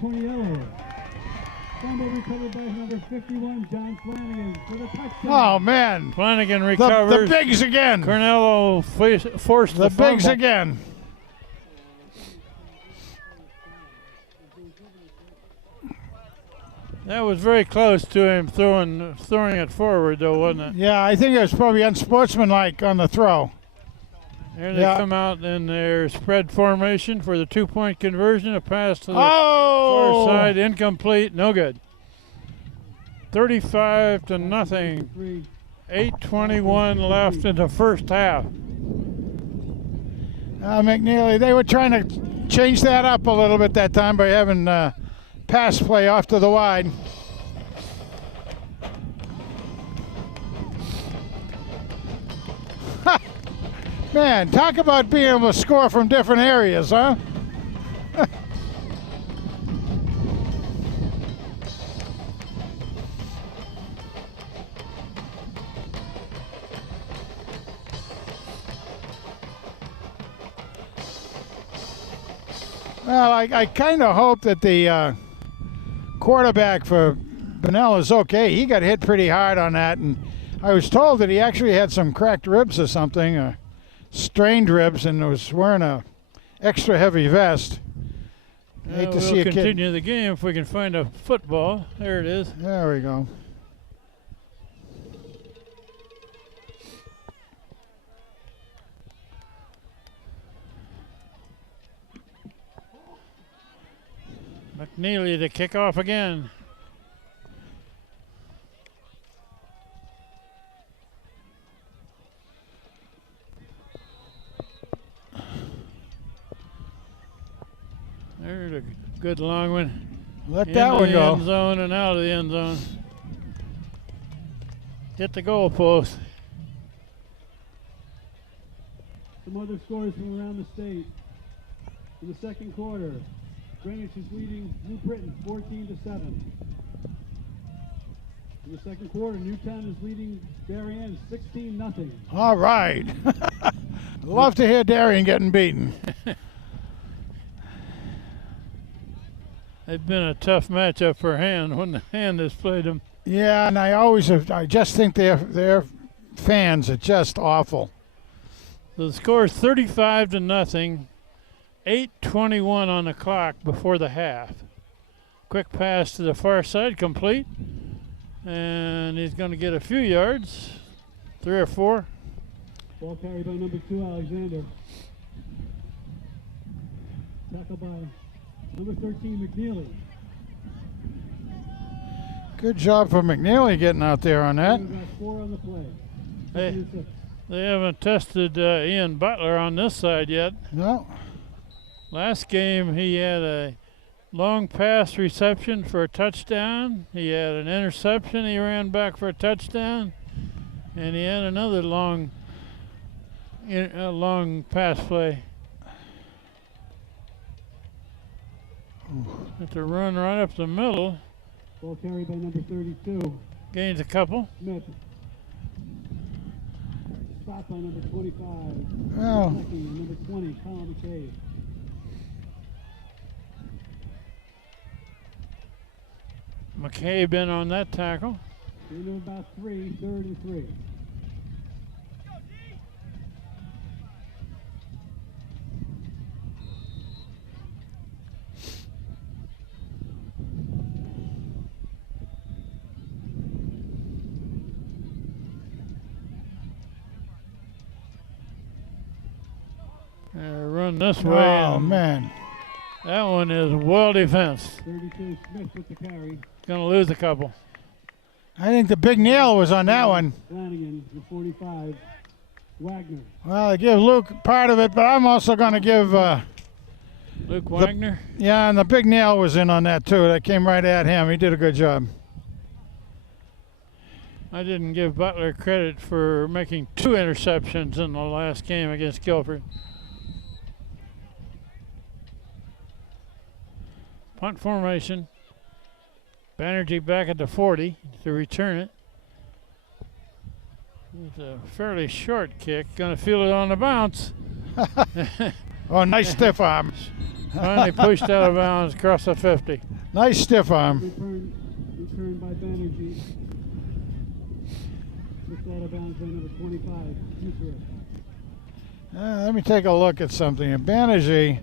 Fumble recovered by number 51, John Flanagan, for the touchdown. Oh, man. Flanagan The recovers. bigs again. Cornello forced The the bigs fumble. again. That was very close to him throwing it forward, though, wasn't it? Yeah, I think it was probably unsportsmanlike on the throw. There they Yeah. come out in their spread formation for the 2-point conversion. A pass to the Oh! far side, incomplete, no good. 35-0. 8:21 left in the first half. McNeely, they were trying to change that up a little bit that time by having pass play off to the wide. Man, talk about being able to score from different areas, huh? Well, I kind of hope that the quarterback for Bunnell is okay. He got hit pretty hard on that, and I was told that he actually had some cracked ribs or something, strained ribs, and was wearing a extra heavy vest. Hate to We'll see a kid. continue the game if we can find a football. There it is. There we go. McNeely to kick off again. There's a good long one. Let that one Into the go. end zone and out of the end zone. Hit the goal post. Some other scores from around the state. In the second quarter, Greenwich is leading New Britain 14-7. In the second quarter, Newtown is leading Darien 16-0. All right. Love to hear Darien getting beaten. It's been a tough matchup for Hand when the Hand has played them. Yeah, and I just think their fans are just awful. So the score is 35-0. 8:21 on the clock before the half. Quick pass to the far side, complete. And he's going to get a few yards, 3 or 4. Ball carried by number 2, Alexander. Tackled by number 13, McNeely. Good job for McNeely getting out there on that. We've got 4 on the play. Hey. 56. They haven't tested Ian Butler on this side yet. No. Last game he had a long pass reception for a touchdown. He had an interception. He ran back for a touchdown. And he had another long pass play. Had to run right up the middle. Ball carried by number 32, Gains a couple. Smith. Stop by number 25. Well, Second, number 20, Colin McCabe. McCabe in on that tackle. Gain of about 3, 3rd and 3. Run this way. oh and man. That one is well defensed. 32 Smith with the carry. Going to lose a couple. I think the big nail was on that one. Flanagan, the 45. Wagner. Well, I give Luke part of it, but I'm also going to give, Luke Wagner. yeah, and the big nail was in on that too. That came right at him. He did a good job. I didn't give Butler credit for making 2 interceptions in the last game against Guilford. Punt formation. Banerjee back at the 40 to return it. It's a fairly short kick. Going to feel it on the bounce. Oh, nice stiff arm. Finally pushed out of bounds across the 50. Nice stiff arm. Return by Banerjee. Pushed out of bounds by number 25. Buford. Let me take a look at something. Banerjee.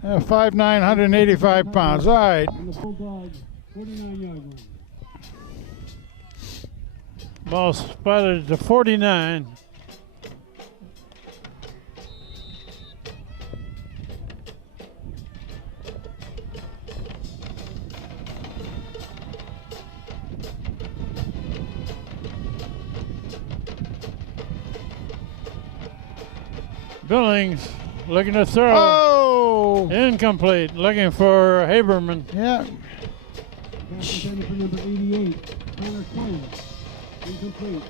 5'9", 185 pounds. All right. And the Bulldogs, 49-yard line. Ball spotted to 49. Billings looking to throw. Oh! Incomplete. Looking for Haberman. Yeah. Pass intended for number 88. Connor Quinn. Incomplete.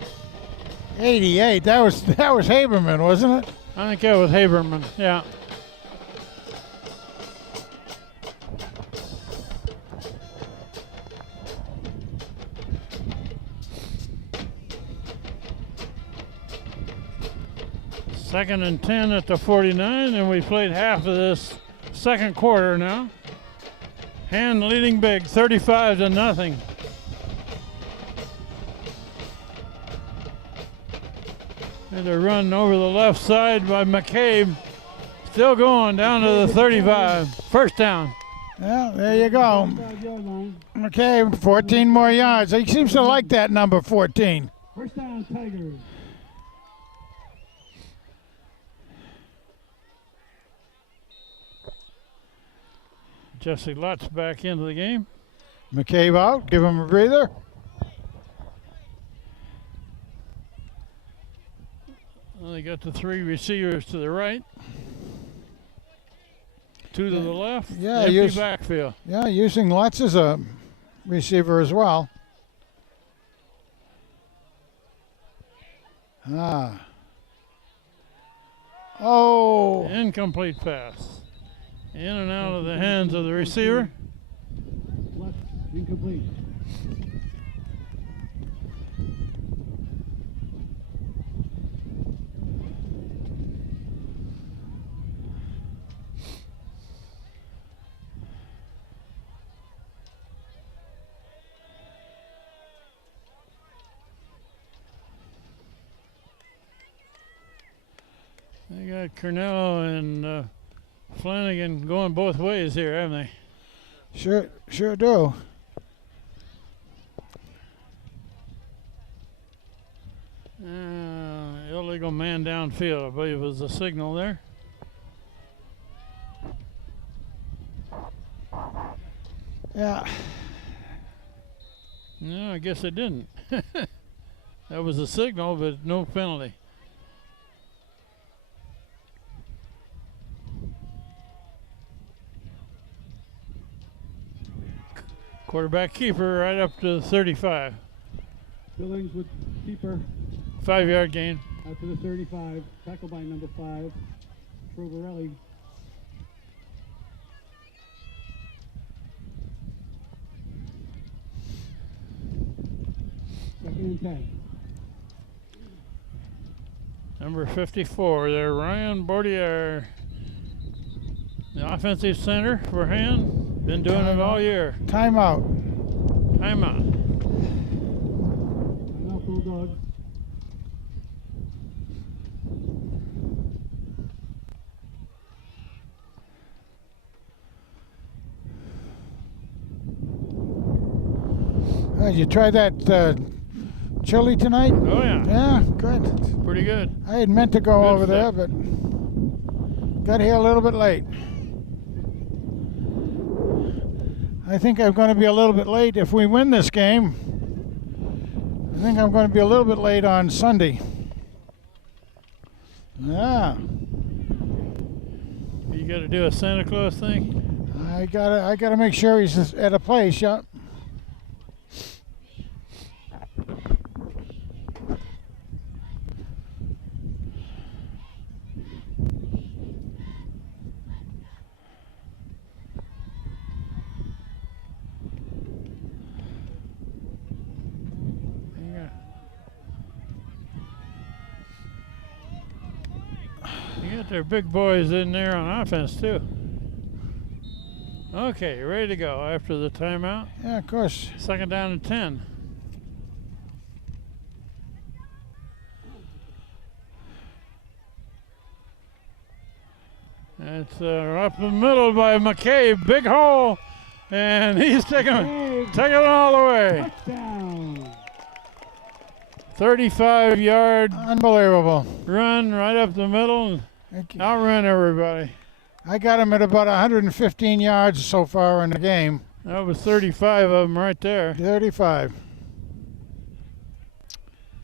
88. That was Haberman, wasn't it? I think that was Haberman. Yeah. Second and 10 at the 49, and we played half of this second quarter now. Hand leading big, 35-0. And a run over the left side by McCabe. Still going down to the 35. First down. Yeah, there you go. 5-yard line. Okay, 14 more yards. He seems to like that number 14. First down, Tigers. Jesse Lutz back into the game. McCabe out. Give him a breather. Well, they got the 3 receivers to the right. 2 to the left. Yeah, Empty backfield. Yeah, using Lutz as a receiver as well. Oh. Incomplete pass. In and out of the hands of the receiver. Left, incomplete. They got Cornell and Flanagan going both ways here, haven't they? Sure do. Illegal man downfield, I believe was the signal there. Yeah. No, I guess it didn't. That was a signal, but no penalty. Quarterback keeper right up to the 35. Billings with keeper 5-yard gain. out to the 35. Tackled by number 5, Trovarelli. Second and 10. Number 54 there, Ryan Bordier. The offensive center for Hand. Been doing it all year. Timeout. Timeout. Now Bulldogs. You tried that chili tonight? Oh yeah, Yeah, good. pretty good. I had meant to go Good over there, stuff. but got here a little bit late. I think I'm going to be a little bit late if we win this game. I think I'm going to be a little bit late on Sunday. Yeah. You got to do a Santa Claus thing? I gotta make sure he's at a place, yeah. You got their big boys in there on offense too. Okay, ready to go after the timeout. Yeah, of course. Second down and 10. It's up the middle by McCabe, big hole, and he's taking it all the way. Touchdown. 35-yard Unbelievable. run right up the middle and outrun everybody. I got him at about 115 yards so far in the game. That was 35 of them right there. 35.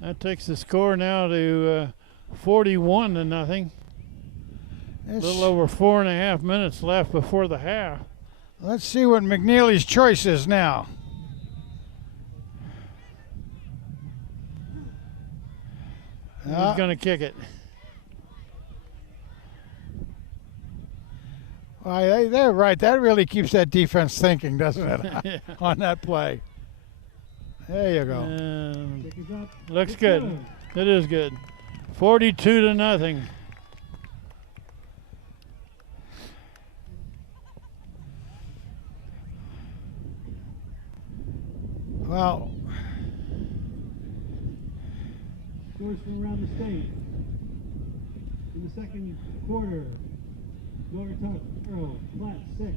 That takes the score now to 41-0. A little over 4.5 minutes left before the half. Let's see what McNeely's choice is now. He's going to kick it. Well, they're right. That really keeps that defense thinking, doesn't it? Yeah. On that play. There you go. And Kick is up. looks It's good. It is good. 42-0. Well, Scores from around the state. In the second quarter, Northern Earl, Platt 6.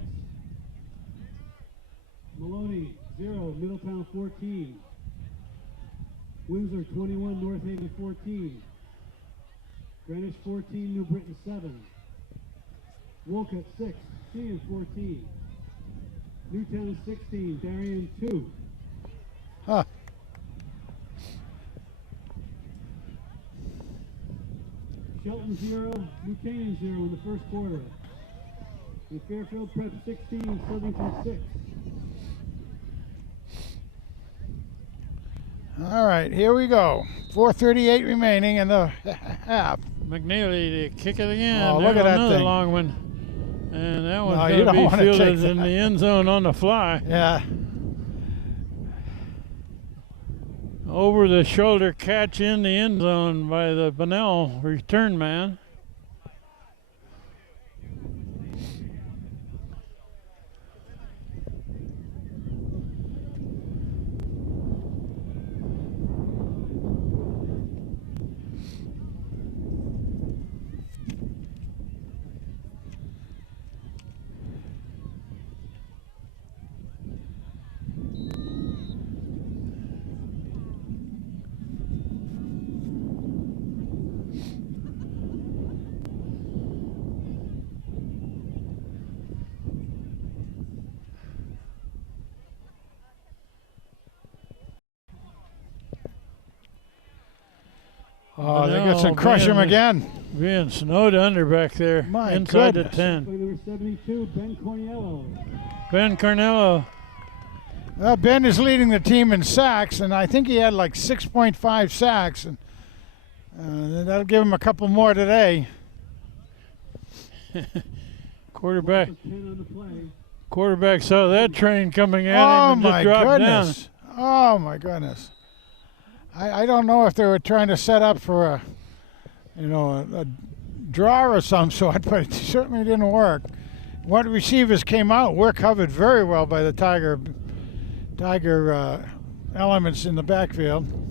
Maloney 0, Middletown 14. Windsor 21, North Haven 14. Greenwich 14, New Britain 7. Wolcott 6, Sheehan 14. Newtown 16, Darien 2. huh. Shelton 0, New Canaan 0 in the first quarter. And Fairfield Prep 16, Southington 6. All right, here we go. 4:38 remaining in the half. McNeely to kick it again. Oh, look There's at that another thing. long one. And that one's No, you going don't to wanna be take fielded in that. the end zone on the fly. Yeah. Over the shoulder catch in the end zone by the Bunnell return man. Oh, they Bunnell get some crush him being- again. Being snowed under back there My inside goodness. the 10. Play number 72, Ben Corniello. Ben Cornello. Well, Ben is leading the team in sacks, and I think he had like 6.5 sacks, and that'll give him a couple more today. Quarterback 10 on the play. quarterback saw that train coming at Oh him and just my dropped goodness! Oh my goodness! I don't know if they were trying to set up for a draw or some sort, but it certainly didn't work. What receivers came out were covered very well by the Tiger elements in the backfield. down.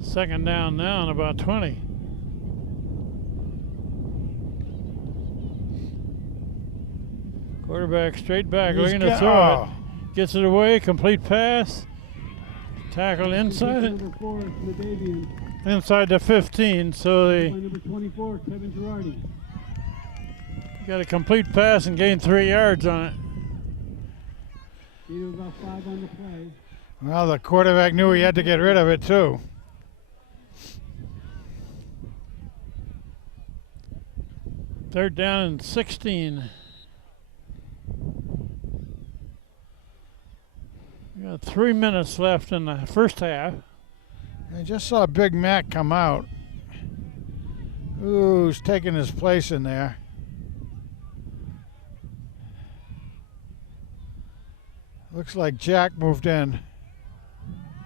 Second down now and about 20. Quarterback straight back, He's looking to got- throw oh. it. Gets it away, complete pass. Tackle inside Number 4, Smadavian. inside the 15, so By they number 24, Kevin Girardi. got a complete pass and gained 3 yards on it. Gain of about 5 on the play. Well, the quarterback knew he had to get rid of it too. Third down and 16. We got 3 minutes left in the first half. I just saw Big Mac come out. Who's taking his place in there? Looks like Jack moved in.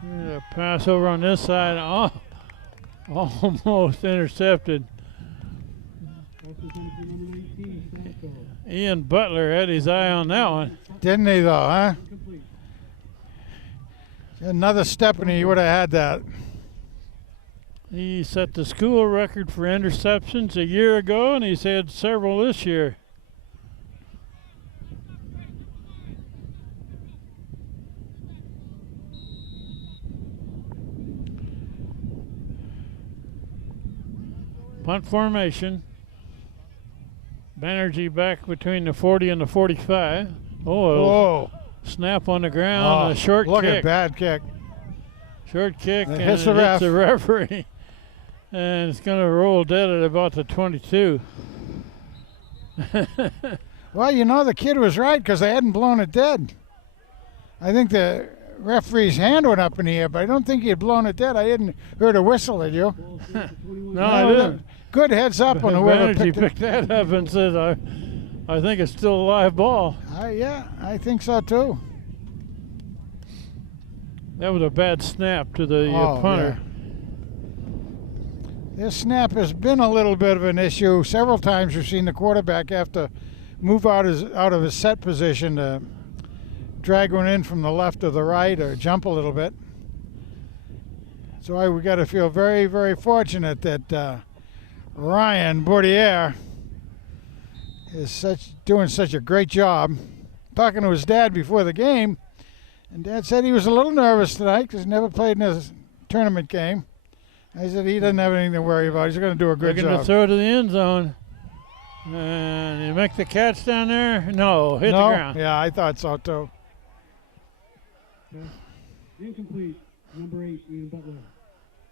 Here's a pass over on this side. Oh, almost intercepted. Also coming from number 19, Sanko. Ian Butler had his eye on that one. Didn't he though, huh? Incomplete. Another step and he would have had that. He set the school record for interceptions a year ago, and he's had several this year. Punt formation. Banerjee back between the 40 and the 45. Whoa. Snap on the ground, a short look kick. at bad kick. Short kick, It and hits it the hits the referee. And it's going to roll dead at about the 22. Well, you know, the kid was right because they hadn't blown it dead. I think the referee's hand went up in the air, but I don't think he had blown it dead. I hadn't heard a whistle, did you? Ball saved for 21 No, I didn't. Good heads up on whoever Banerjee picked it. picked that up and said, I think it's still a live ball. Yeah, I think so too. That was a bad snap to the punter. Yeah. This snap has been a little bit of an issue. Several times we've seen the quarterback have to move out of his set position to drag one in from the left or the right or jump a little bit. So we got to feel very, very fortunate that Ryan Bourdier is doing such a great job. Talking to his dad before the game, and Dad said he was a little nervous tonight because he never played in a tournament game. I said he doesn't have anything to worry about. He's going to do a good Looking job. to throw to the end zone. And you make the catch down there? No, hit the ground. Yeah, I thought so too. Incomplete. Number 8, Ian Butler.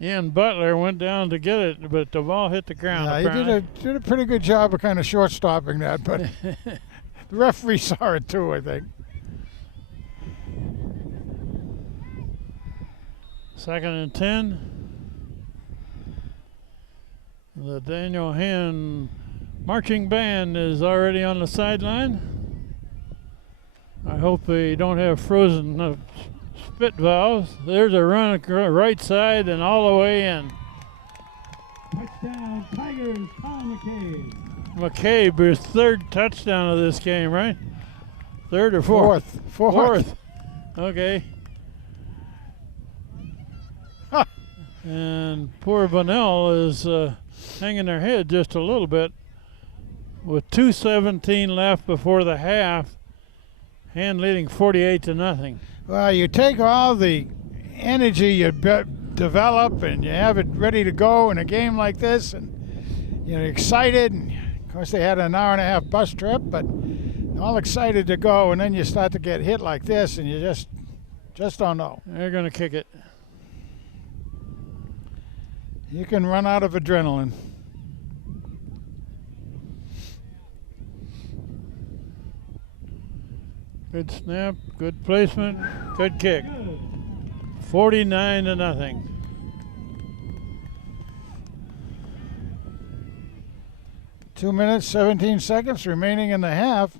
Ian Butler went down to get it, but the ball hit the ground. Yeah, he apparently. did a pretty good job of kind of short stopping that, but the referee saw it too, I think. Second and 10. The Daniel Hand marching band is already on the sideline. I hope they don't have frozen spit valves. There's a run right side and all the way in. Touchdown, Tigers, Colin McCabe. McCabe, his third touchdown of this game, right? Third or fourth? Fourth. Okay. And poor Bunnell is hanging their head just a little bit. With 2:17 left before the half, Hand leading 48-0. Well, you take all the energy you develop and you have it ready to go in a game like this, and you're excited. And of course, they had an hour-and-a-half bus trip, but all excited to go, and then you start to get hit like this, and you just don't know. They're going to kick it. You can run out of adrenaline. Good snap, good placement, good kick. 49-0. Two minutes, 17 seconds remaining in the half.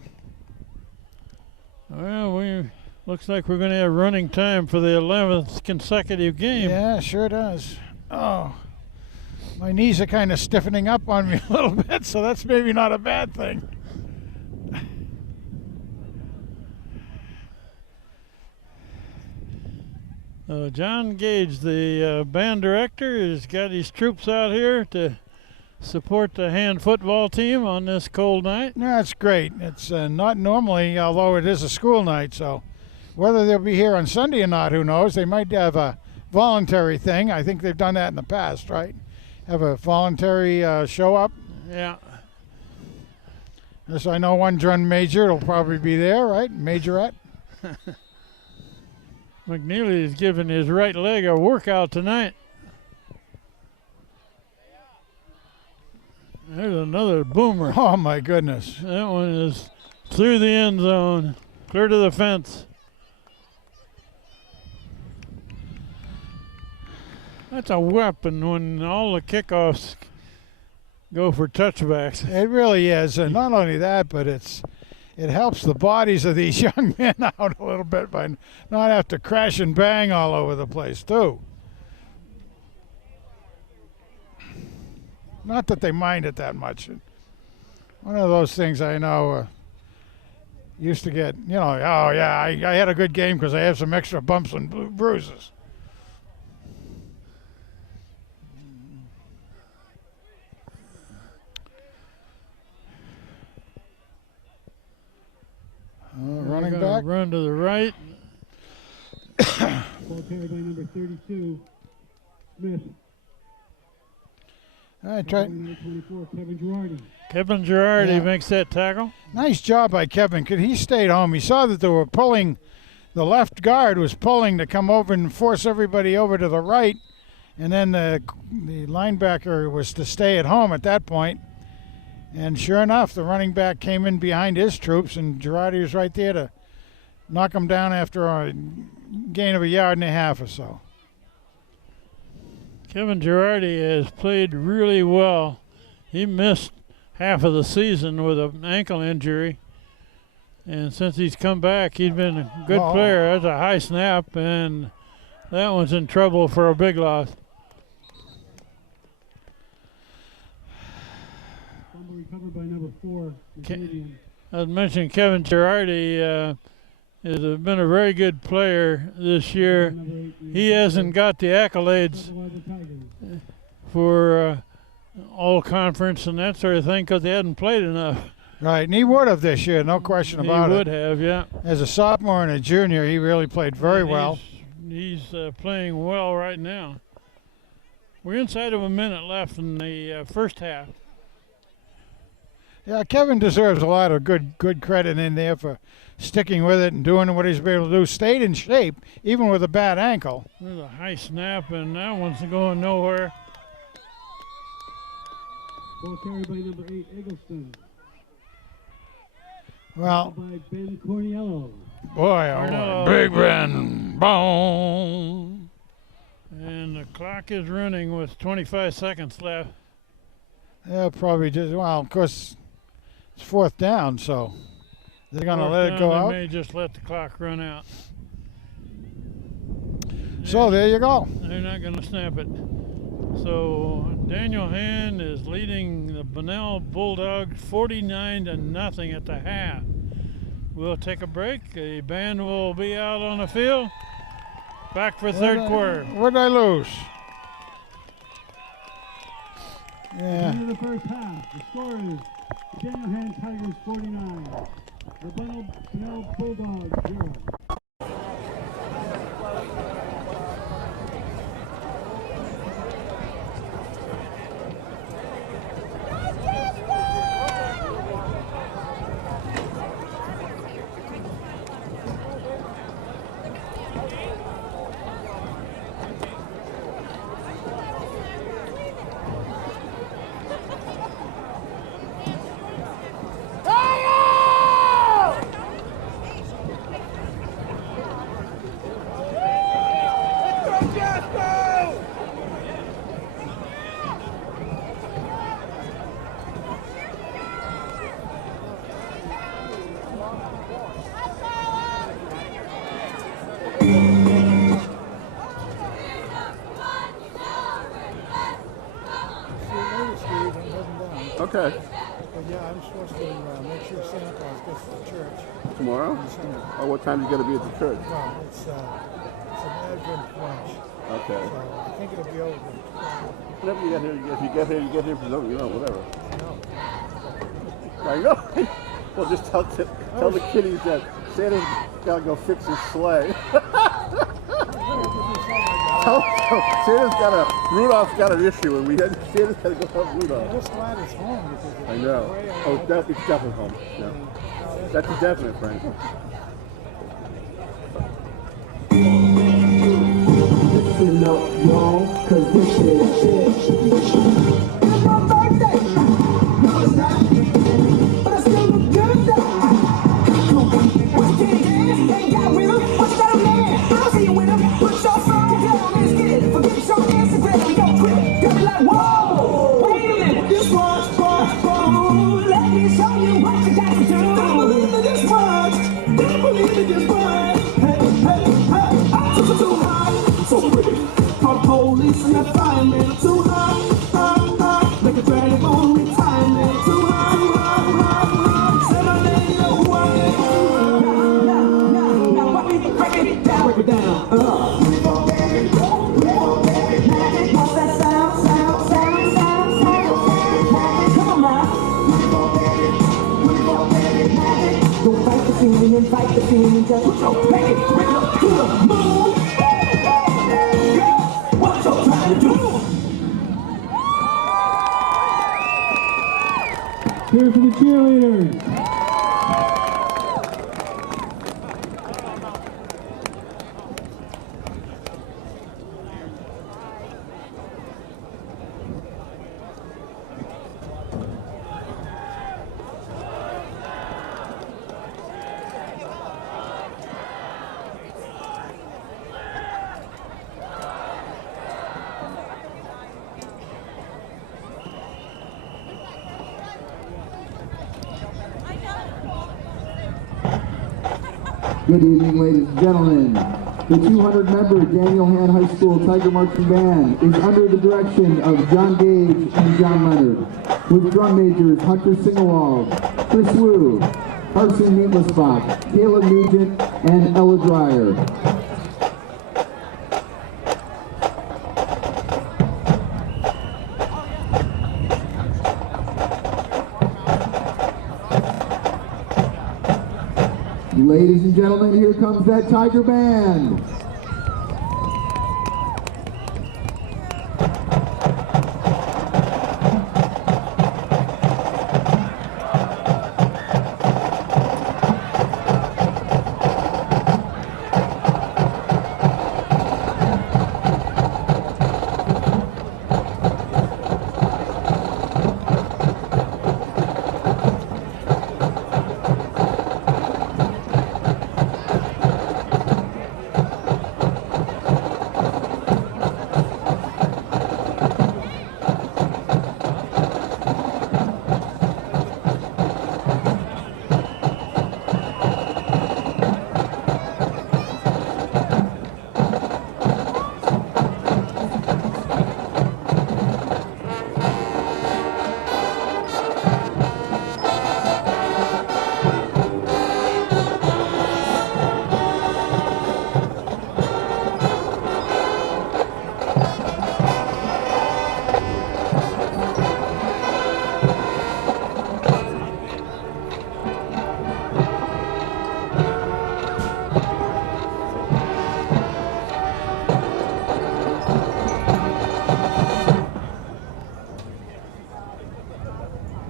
Well, looks like we're going to have running time for the 11th consecutive game. Yeah, sure does. Oh, my knees are kind of stiffening up on me a little bit, so that's maybe not a bad thing. John Gage, the band director, has got his troops out here to support the Hand football team on this cold night. No, that's great. It's not normally, although it is a school night, so whether they'll be here on Sunday or not, who knows? They might have a voluntary thing. I think they've done that in the past, right? Have a voluntary show up. Yeah. Yes, I know one drum major will probably be there, right? Majorette. McNeely is giving his right leg a workout tonight. There's another boomer. Oh my goodness. That one is through the end zone, clear to the fence. That's a weapon when all the kickoffs go for touchbacks. It really is, and not only that, but it helps the bodies of these young men out a little bit by not have to crash and bang all over the place too. Not that they mind it that much. One of those things I know used to get, you know, oh yeah, I had a good game because I have some extra bumps and bruises. Running back. Run to the right. Ball carried by number 32, Smith. All right, try. Number 24, Kevin Girardi. Kevin Girardi Yeah. makes that tackle. Nice job by Kevin. He stayed home. He saw that they were pulling. The left guard was pulling to come over and force everybody over to the right, and then the linebacker was to stay at home at that point. And sure enough, the running back came in behind his troops, and Girardi was right there to knock him down after a gain of 1.5 yards or so. Kevin Girardi has played really well. He missed half of the season with an ankle injury. And since he's come back, he's been a good player. That's a high snap, and that one's in trouble for a big loss. Fumble recovered by number 4, Canadian. I was mentioning Kevin Girardi has been a very good player this year. He hasn't got the accolades for all conference and that sort of thing because he hadn't played enough. Right, and he would have this year, no question about it. He would have, yeah. As a sophomore and a junior, he really played very well. He's playing well right now. We're inside of a minute left in the first half. Yeah, Kevin deserves a lot of good credit in there for sticking with it and doing what he's been able to do. Stayed in shape, even with a bad ankle. There's a high snap, and that one's going nowhere. Ball carried by number 8, Eggleston. Well, by Ben Corniello. boy, Cornello. Big Ben, boom. And the clock is running with 25 seconds left. They'll probably just, well, of course, it's 4th down, so they're going to let it go out. They may just let the clock run out. So there you go. They're not going to snap it. So Daniel Hand is leading the Bunnell Bulldogs 49-0 at the half. We'll take a break. The band will be out on the field. Back for third quarter. What'd I lose? Yeah. End of the first half. The score is Daniel Hand Tigers 49. The Bunnell Bulldogs 0. Okay. But yeah, I'm supposed to make sure Santa Claus gets to the church. Tomorrow? Oh, what time are you going to be at the church? Well, it's an Advent lunch. Okay. So I think it'll be over. Whenever you get here, if you get here, you get here for something, you know, whatever. No. I know. Well, just tell the kiddies that Santa's got to go fix his sleigh. Rudolph's got an issue, and Santa's got to go help Rudolph. I'm just glad it's home because I know. Oh, it's definitely home. Yeah. That's a definite, Frank. Listen up, y'all, cause this shit. It's my birthday. No, it's not. But I still look good. What's getting dance? Ain't got rhythm. What's that a man? I'll see you with him. Put your phone down, let's get it. Forget your Instagram, don't quit. Got me like, whoa, wait a minute. This one's for let me show you what you got to do. Don't believe in this much. Don't believe in this much. Hey, hey, hey. I'm too high, so pretty. Call police and the fireman. Too high, make a drag on retirement. Too high. Say my name, know who I am. Now, break it down. Break it down. What's that sound? Come on now. Don't fight the feeling, invite the feeling. Just put your make it to the moon. What you trying to do? Cheer for the cheerleaders. Good evening, ladies and gentlemen. The 200-member Daniel Hand High School Tiger Marching Band is under the direction of John Gage and John Leonard, with drum majors Hunter Singawald, Chris Wu, Carson Needlessbach, Caleb Nugent, and Ella Dreyer. Ladies and gentlemen, here comes that Tiger Band.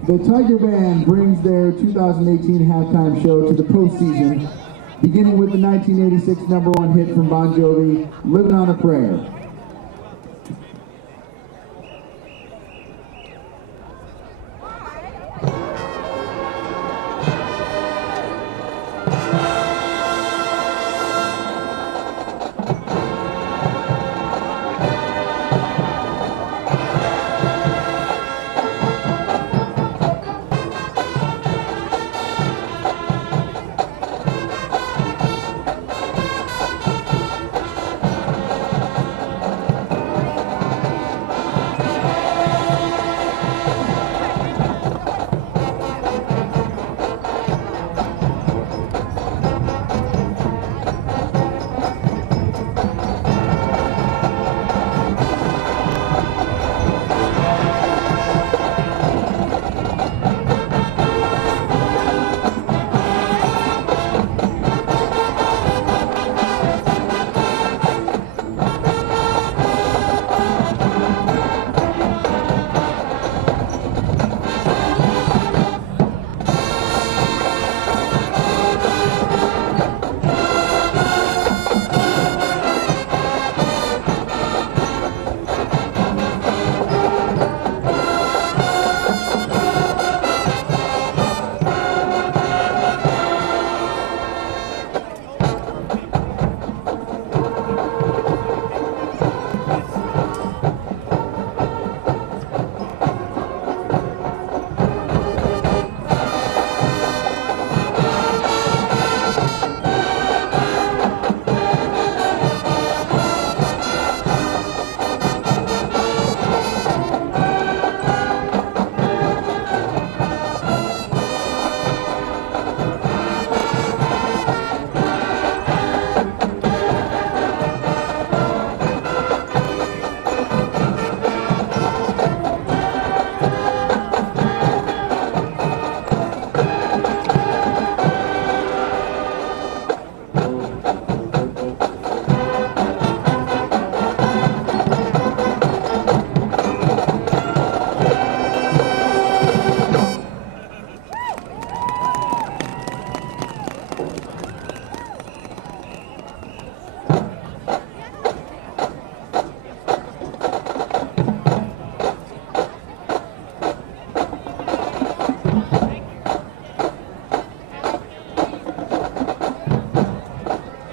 The Tiger Band brings their 2018 halftime show to the postseason, beginning with the 1986 #1 hit from Bon Jovi, "Living on a Prayer."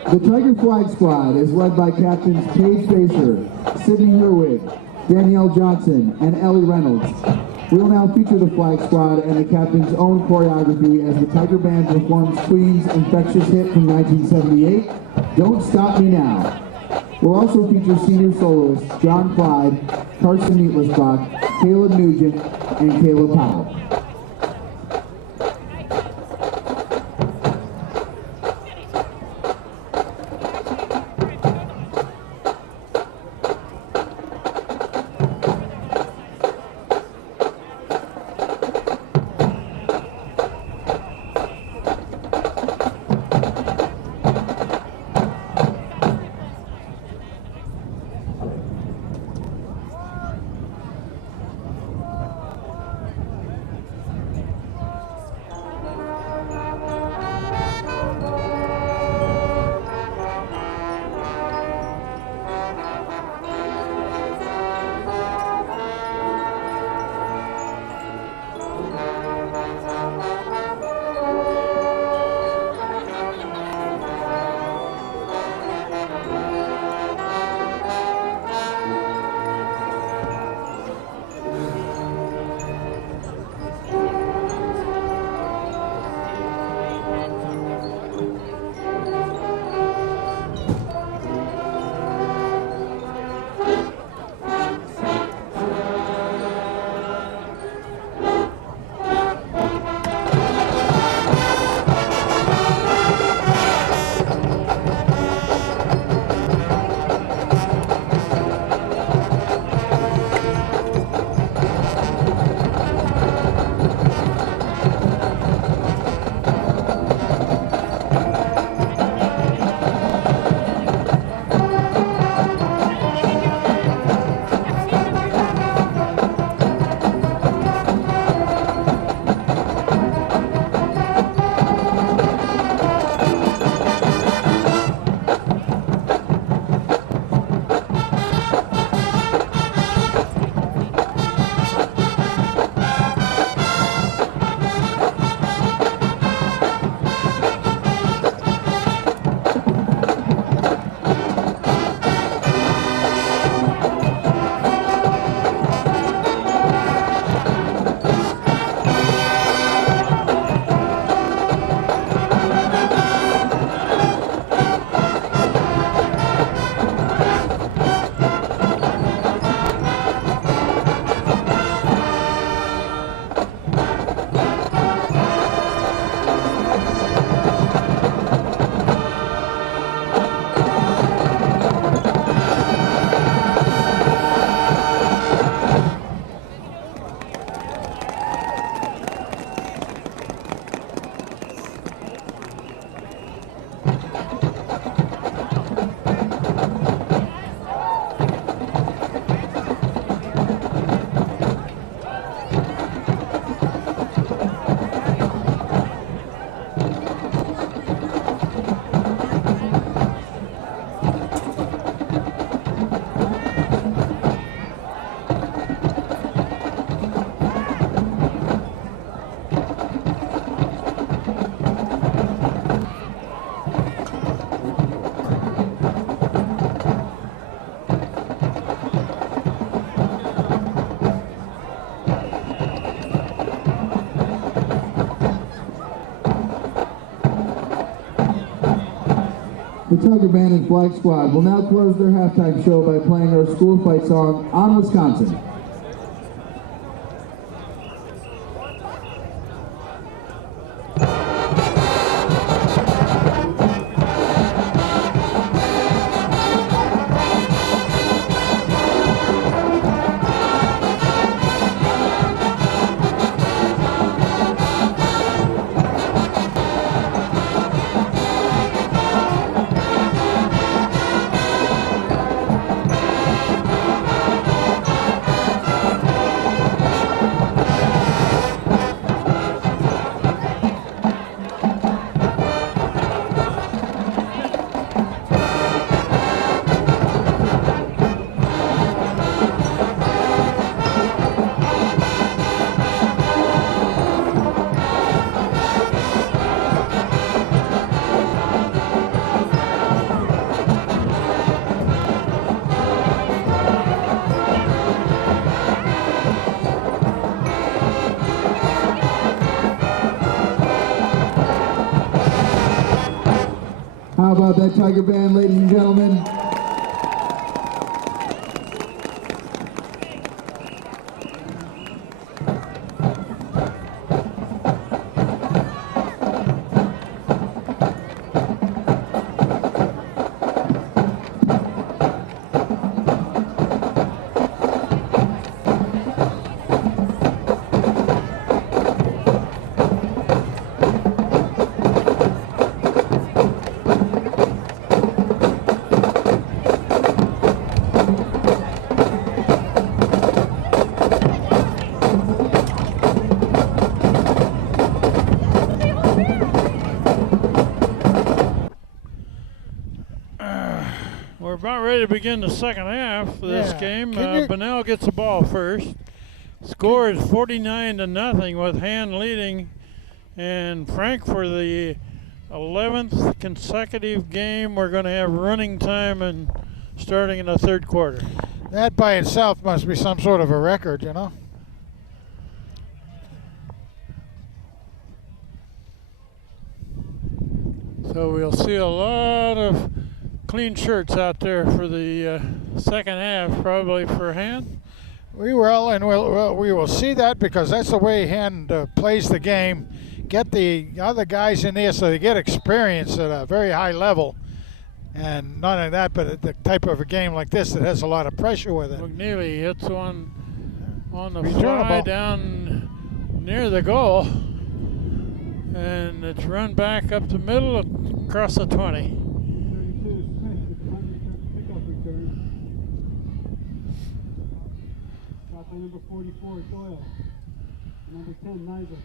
The Tiger Flag Squad is led by Captains Paige Facer, Sydney Herwig, Danielle Johnson, and Ellie Reynolds. We will now feature the Flag Squad and the captain's own choreography as the Tiger Band performs Queen's infectious hit from 1978, Don't Stop Me Now. We'll also feature senior soloists John Clyde, Carson Neatlesbach, Caleb Nugent, and Caleb Powell. The Tiger Band and Flag Squad will now close their halftime show by playing our school fight song, On Wisconsin. about that Tiger Band, ladies and gentlemen? We're about ready to begin the second half of this game. Bunnell gets the ball first. Score is 49-0 with Hand leading. And Frank, for the 11th consecutive game, we're going to have running time and starting in the third quarter. That by itself must be some sort of a record, you know. So we'll see a lot of clean shirts out there for the second half, probably for Hand. We will, and we will see that because that's the way Hand plays the game. Get the other guys in there so they get experience at a very high level. And not only that, but the type of a game like this that has a lot of pressure with it. McNeely hits one on the fly down near the goal. And it's run back up the middle across the 20. Number 44, Doyle. Number 10, Nigel.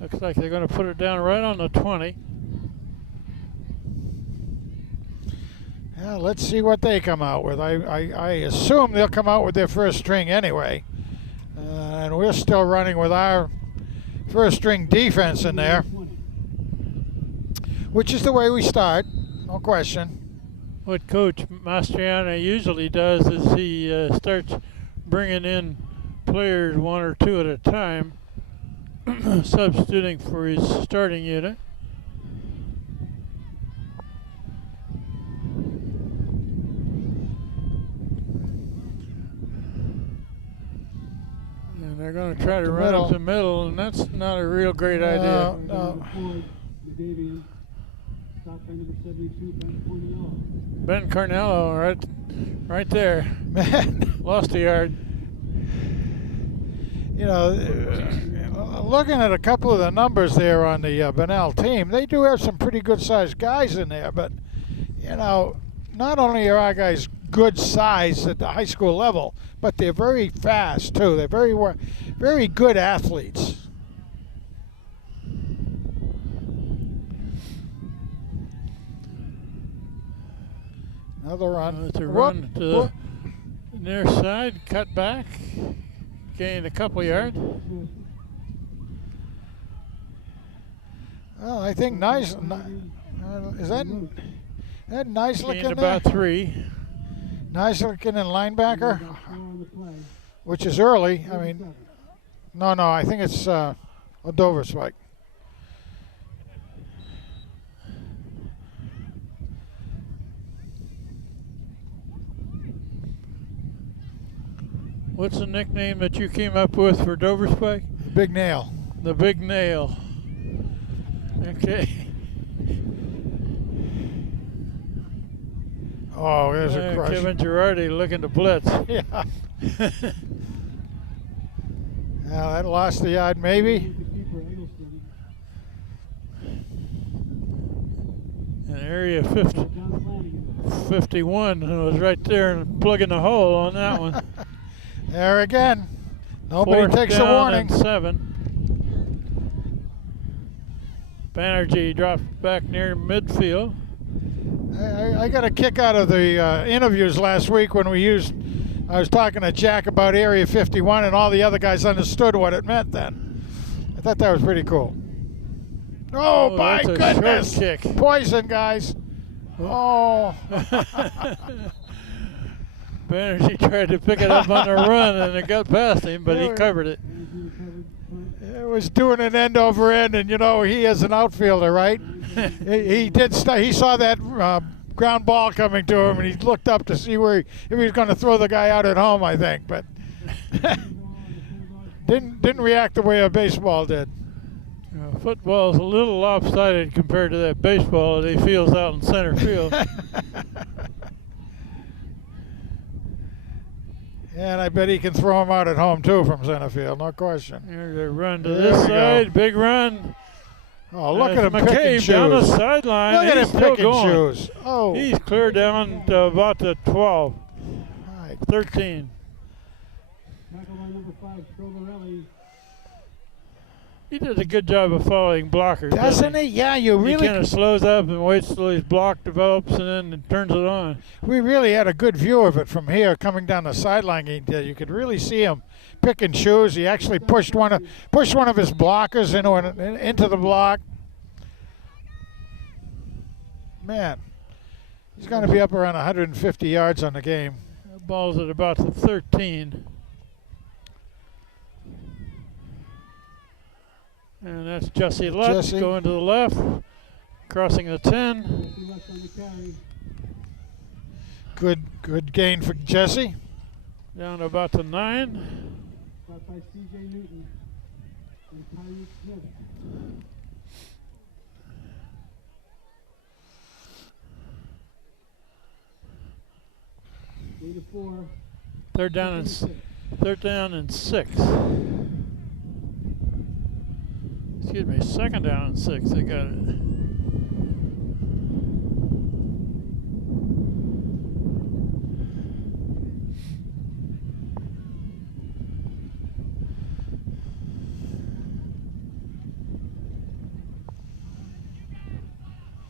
Looks like they're going to put it down right on the 20. Yeah, let's see what they come out with. I assume they'll come out with their first string anyway. And we're still running with our first string defense in there, which is the way we start, no question. What Coach Mastriana usually does is he starts bringing in players one or two at a time, substituting for his starting unit. And they're going to try to run up the middle, and that's not a real great idea. No. Ben Carnello, right there. Man, lost a yard. You know, looking at a couple of the numbers there on the Bunnell team, they do have some pretty good-sized guys in there. But you know, not only are our guys good size at the high school level, but they're very fast too. They're very good athletes. Another run. It's a run to the near side, cut back, gained a couple yards. Well, I think nice. Is that nice looking gained there? about 3. Nice looking in linebacker, which is early. I mean, no, I think it's a Dover spike. What's the nickname that you came up with for Dover Spike? Big Nail. The Big Nail. Okay. Oh, there's a crush. Kevin Girardi looking to blitz. Yeah. Now that lost the yard, maybe. And area 51 was right there and plugging the hole on that one. There again. Nobody Fourth takes a down warning. and 7. Banerjee drops back near midfield. I got a kick out of the interviews last week when I was talking to Jack about Area 51 and all the other guys understood what it meant then. I thought that was pretty cool. Oh my goodness. Short kick. Poison, guys. Oh. Banerjee tried to pick it up on the run and it got past him, but he covered it. There was doing an end over end, and you know he is an outfielder, right? He saw that ground ball coming to him, and he looked up to see if he was going to throw the guy out at home, I think, but didn't react the way a baseball did. Football is a little lopsided compared to that baseball that he feels out in center field. And I bet he can throw him out at home too from center field, no question. Here's a run to There this we side, go. big run. Oh, look at him picking McCabe down the shoes. sideline. Look at He's him still picking going. shoes. Oh, He's clear down to about the 12, my 13. Tackle by number 5, Trovarelli. He did a good job of following blockers. doesn't he? Yeah, you He really. kind of slows up and waits till his block develops and then turns it on. We really had a good view of it from here, coming down the sideline. You could really see him picking shoes. He actually pushed one of his blockers into the block. Man, he's going to be up around 150 yards on the game. The ball's at about the 13. And that's Jesse Lutz Jesse. going to the left, crossing the 10. Jesse Lutz on the carry. Good gain for Jesse. Down to about the 9. Caught by C.J. Newton and Tyreek Smith. Gain of 4. Third down and 6. Excuse me, second down and 6. They got it.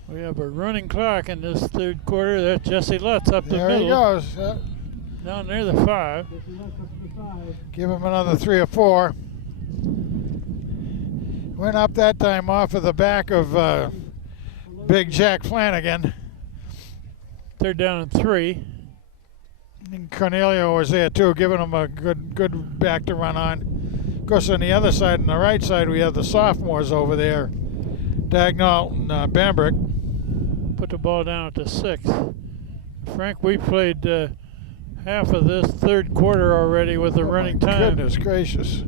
We have a running clock in this third quarter. That's Jesse Lutz up the There middle. he goes. Down near the 5. Jesse Lutz up to the 5. Give him another 3 or 4. Went up that time off of the back of Big Jack Flanagan. Third down and 3. And Cornelio was there too, giving him a good back to run on. Of course, on the other side, on the right side, we have the sophomores over there, Dagnall and Bambrick. Put the ball down at the 6. Frank, we played half of this third quarter already with the running time. Goodness gracious.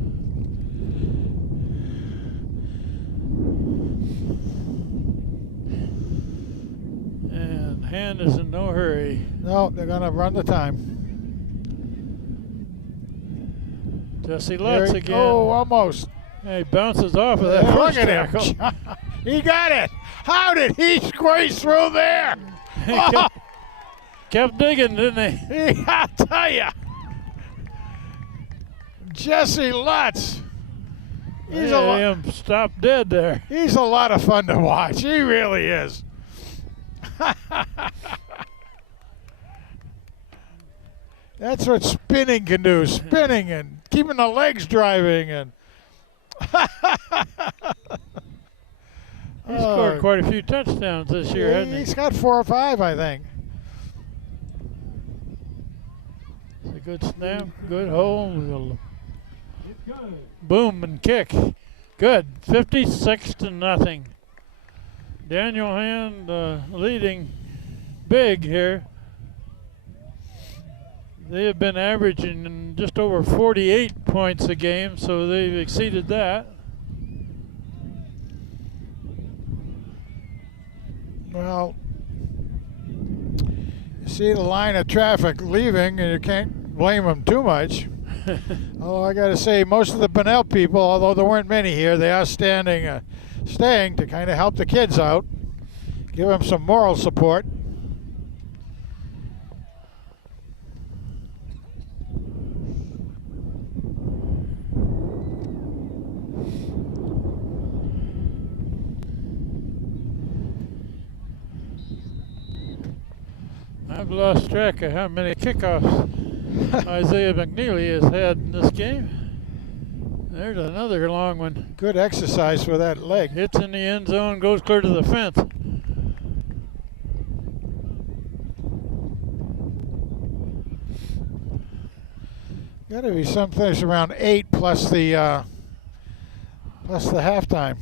And Hand is in no hurry. No, they're going to run the time. Jesse Lutz again. Oh, almost. He bounces off of that Look first at tackle. him. He got it. How did he squeeze through there? He kept digging, didn't he? I'll tell you. Jesse Lutz. He's Stopped dead there. He's a lot of fun to watch. He really is. That's what spinning can do. Spinning and keeping the legs driving and He scored quite a few touchdowns this year, hasn't he? He's got 4 or 5, I think. It's a good snap, good hole. It's good. Boom and kick. Good. 56-0. Daniel Hand leading big here. They have been averaging just over 48 points a game, so they've exceeded that. Well, you see the line of traffic leaving, and you can't blame them too much. Although I got to say, most of the Bunnell people, although there weren't many here, they are staying to kind of help the kids out, give them some moral support. I've lost track of how many kickoffs Isaiah McNeely has had in this game. There's another long one. Good exercise for that leg. Hits in the end zone, goes clear to the fence. Got to be someplace around 8 plus the plus the halftime.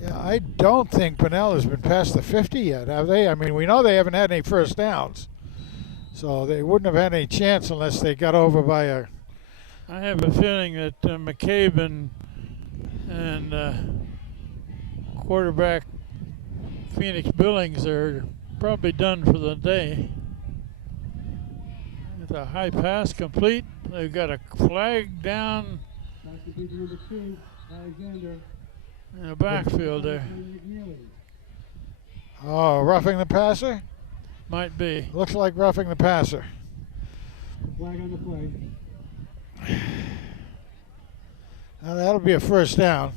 Yeah, I don't think Bunnell has been past the 50 yet, have they? I mean, we know they haven't had any first downs, so they wouldn't have had any chance unless they got over by a. I have a feeling that McCabe and quarterback Phoenix Billings are probably done for the day. It's a high pass complete. They've got a flag down Alexander. in the backfield there. Oh, roughing the passer? Might be. Looks like roughing the passer. Flag on the play. Now that'll be a first down.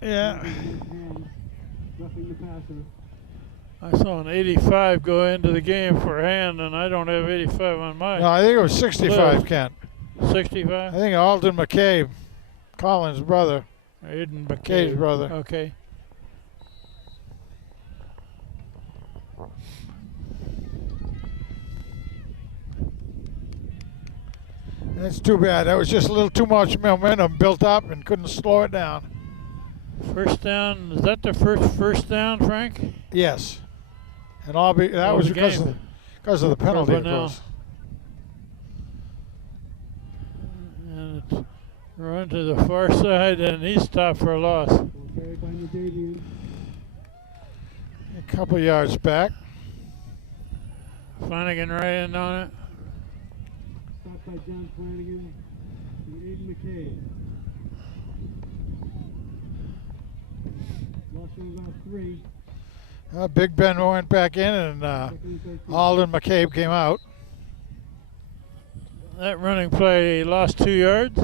Yeah. Roughing the passer. I saw an 85 go into the game for a hand, and I don't have 85 on my. No, I think it was 65, Kent. 65? I think Alden McCabe, Colin's brother. Aiden McCabe's brother. Okay. That's too bad. That was just a little too much momentum built up and couldn't slow it down. First down. Is that the first down, Frank? Yes. And that was because of the penalty, of course. And it's run to the far side, and he's stopped for a loss. Carried by Nadavian. A couple yards back. Flanagan right in on it. Stopped by John Flanagan and Aiden McCabe. Loss of about 3. Big Ben went back in, and Alden McCabe came out. That running play lost 2 yards.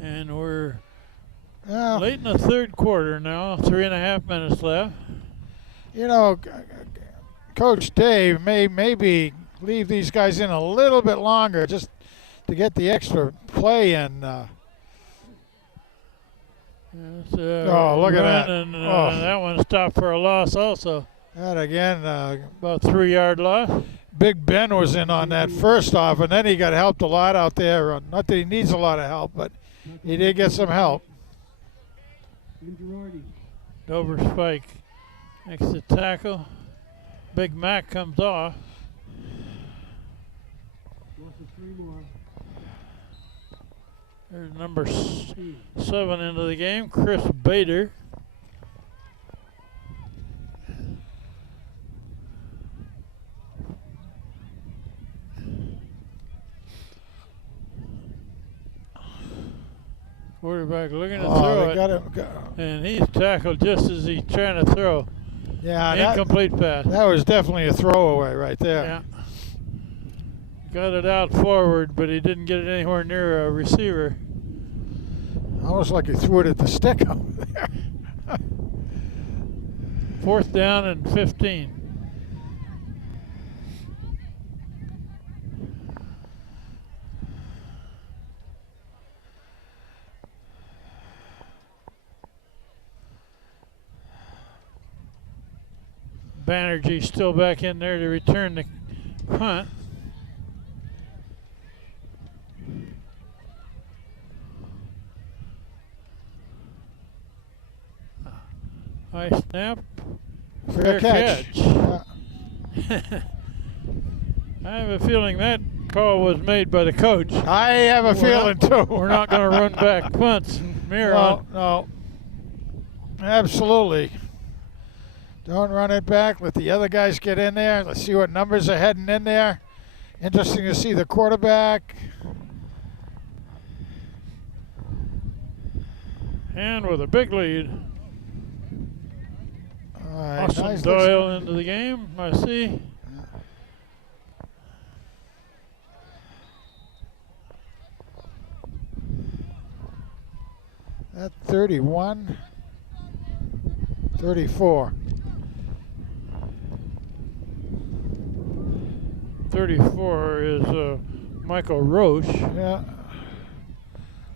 And we're late in the third quarter now, 3.5 minutes left. You know, Coach Dave may maybe leave these guys in a little bit longer just to get the extra play in. Oh, look at that. And that one stopped for a loss also. That again. About 3 yard loss. Big Ben was in on that first off, and then he got helped a lot out there. Not that he needs a lot of help, but he did get some help. Dover Spike makes the tackle. Big Mac comes off. Loss of 3 more. There's number 7 into the game, Chris Bader. Quarterback looking to throw it, and he's tackled just as he's trying to throw. Yeah, incomplete pass. That was definitely a throwaway right there. Yeah. Got it out forward, but he didn't get it anywhere near a receiver. Almost like he threw it at the stick over there. 4th down and 15. Banerjee still back in there to return the punt. High snap. Fair catch. Yeah. I have a feeling that call was made by the coach. I have a feeling too. We're not going to run back punts. No. Absolutely. Don't run it back. Let the other guys get in there. Let's see what numbers are heading in there. Interesting to see the quarterback. And with a big lead. Austin nice Doyle into the game, I see. That 31, 34. 34 is Michael Roche. Yeah.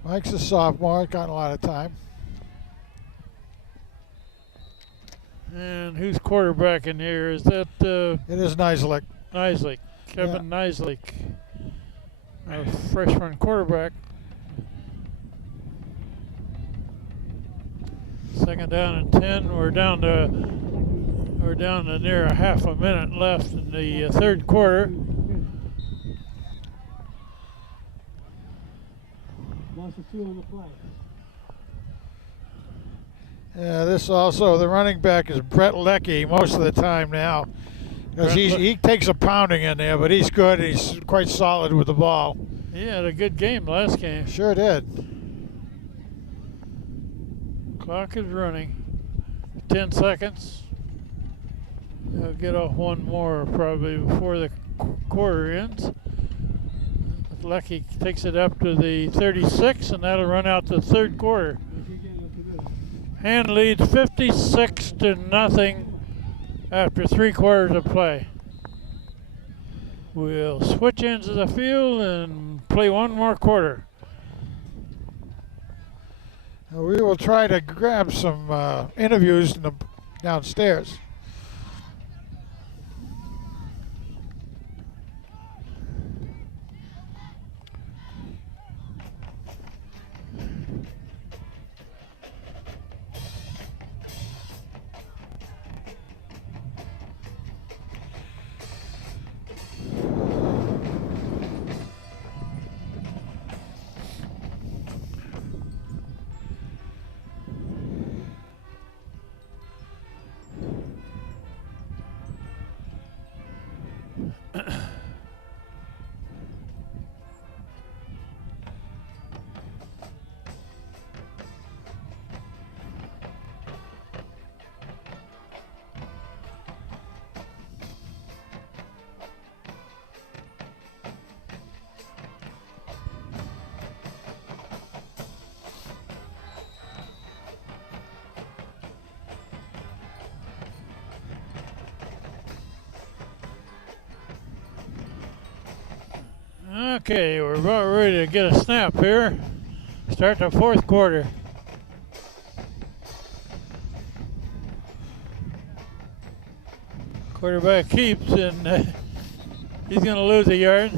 Mike's a sophomore, got a lot of time. And who's quarterback in here? Is that It is Nislik. Nislik? Kevin Nislik, our freshman quarterback. Second down and 10. We're down to near a half a minute left in the third quarter. Loss of 2 on the play. Yeah, this also, the running back is Brett Leckie most of the time now. Because he takes a pounding in there, but he's good. He's quite solid with the ball. He had a good game last game. Sure did. Clock is running. 10 seconds. They'll get off one more probably before the quarter ends. Leckie takes it up to the 36, and that'll run out the third quarter. Hand leads 56-0 after 3 quarters of play. We'll switch ends of the field and play one more quarter. We will try to grab some interviews downstairs. Okay, we're about ready to get a snap here. Start the fourth quarter. Quarterback keeps, and he's going to lose a yard.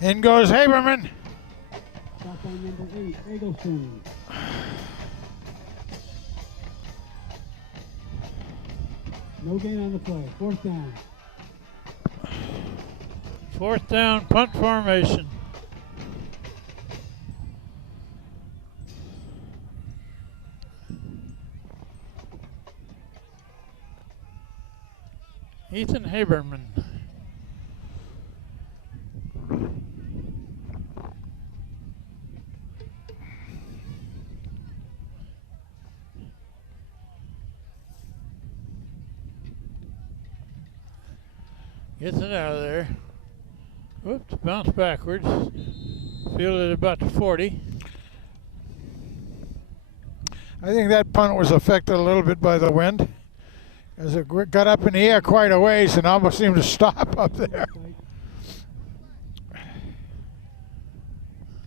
In goes Haberman. Stop on number 8, Eggleston. No gain on the play. 4th down. 4th down, punt formation. Ethan Haberman. Gets it out of there. Whoops, bounce backwards. Fielded about the 40. I think that punt was affected a little bit by the wind, as it got up in the air quite a ways and almost seemed to stop up there.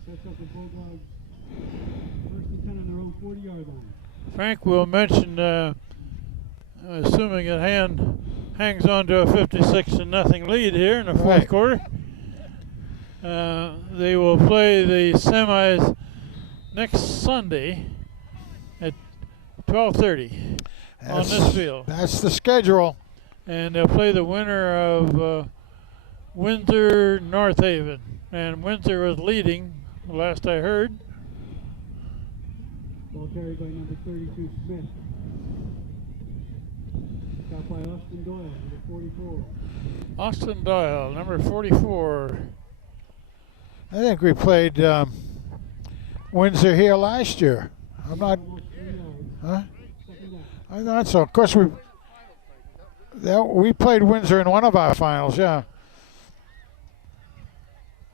Sets up the Bulldogs. 1st and 10 on their own 40-yard line. Frank will mention, assuming a hand hangs on to a 56-0 lead here in the fourth quarter. They will play the semis next Sunday at 12:30 on this field. That's the schedule. And they'll play the winner of Windsor North Haven. And Windsor was leading, last I heard. Ball carried by number 32, Smith. Stopped by Austin Doyle, number 44. Austin Doyle, number 44. I think we played Windsor here last year. I'm not. Almost 3 yards. Huh? 2nd down. I thought so. Of course, we played Windsor in one of our finals, yeah.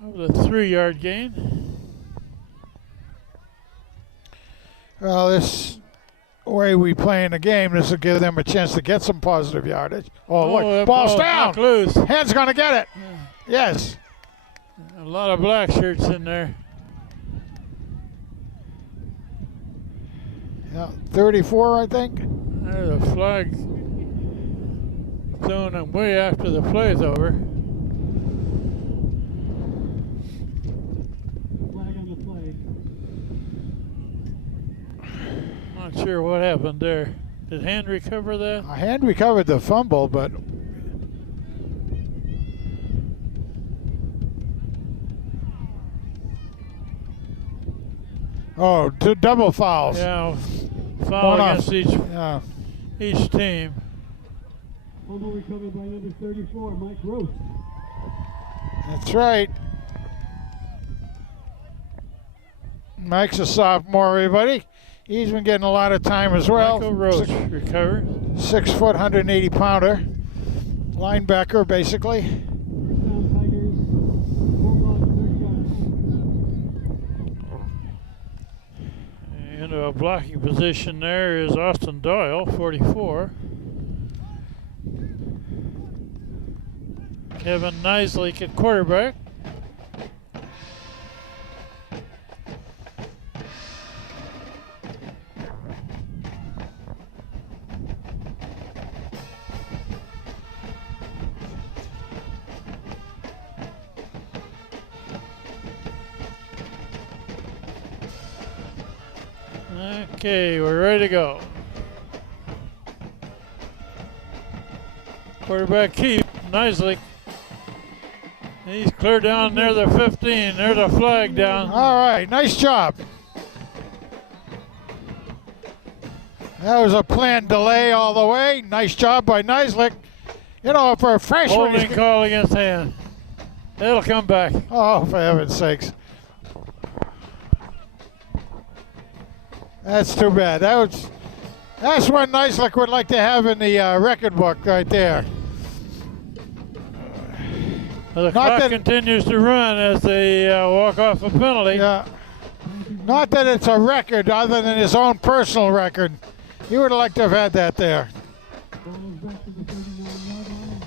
That was a 3-yard gain. Well, this way we play in the game, this will give them a chance to get some positive yardage. Oh, look, that ball's ball's down. knocked loose. Head's going to get it. Yes. A lot of black shirts in there. Yeah, 34, I think. There's a flag thrown them way after the play's over. Flag on the play. Not sure what happened there. Did Hand recover that? Hand recovered the fumble, but two double fouls. Yeah, foul One against off. each team. Fumble recovered by number 34, Mike Roach. That's right. Mike's a sophomore, everybody. He's been getting a lot of time as well. Michael Roach recovered. 6 foot, 180 pounder. Linebacker, basically. First down Tigers, 4 blocks, 30 yards. Into a blocking position there is Austin Doyle, 44. Kevin Nisley at quarterback. Okay, we're ready to go. Quarterback keep, Nisley. He's clear down near the 15. There's a flag down. All right, nice job. That was a planned delay all the way. Nice job by Nisley. You know, for a freshman. Holding call against Hand. It'll come back. Oh, for heaven's sakes. That's too bad. That's what Nisley would like to have in the record book right there. Well, the clock continues to run as they walk off a penalty. Yeah. Not that it's a record other than his own personal record. He would have liked to have had that there. Ball is back to the 39-yard line.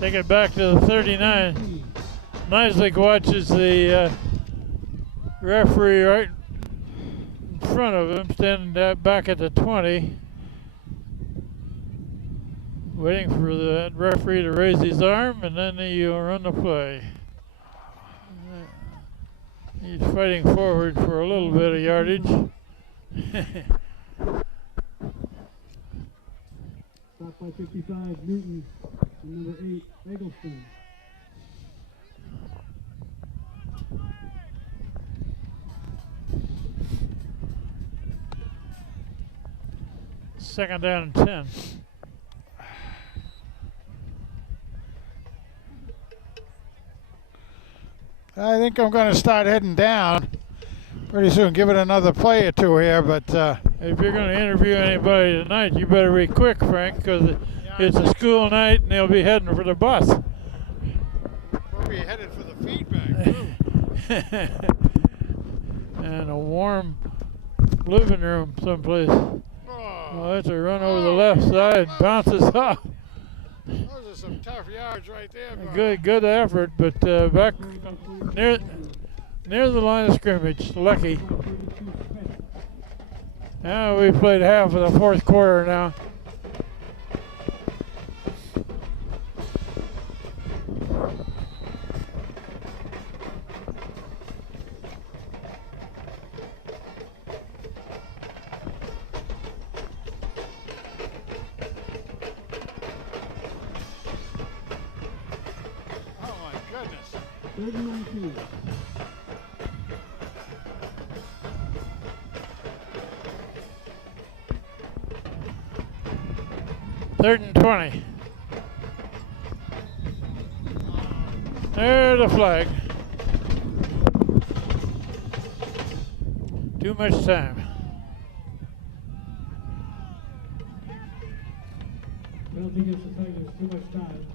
Take it back to the 39. Nisley watches the referee right in front of him, standing back at the 20, waiting for the referee to raise his arm, and then he'll run the play. He's fighting forward for a little bit of yardage. Stopped by 55, Newton, and number 8, Eggleston. Second down and 10. I think I'm going to start heading down pretty soon. Give it another play or two here, but If you're going to interview anybody tonight, you better be quick, Frank, because it's a school night and they'll be heading for the bus. we'll be headed for the feedback too. And a warm living room someplace. Oh, that's a run over the left side, bounces off. Those are some tough yards right there. Good effort, but back near the line of scrimmage. Lucky. Now we played half of the fourth quarter now. Oh my goodness. 39-2. Third and 20. There's the flag. Too much time. Penalty gives the Tigers too much time.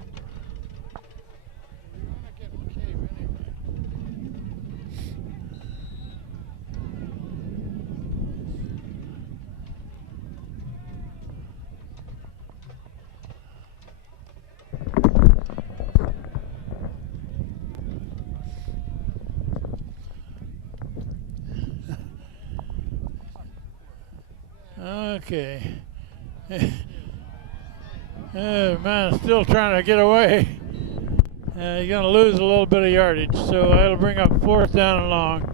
Okay. Man, still trying to get away. You're going to lose a little bit of yardage, so that'll bring up 4th down and long.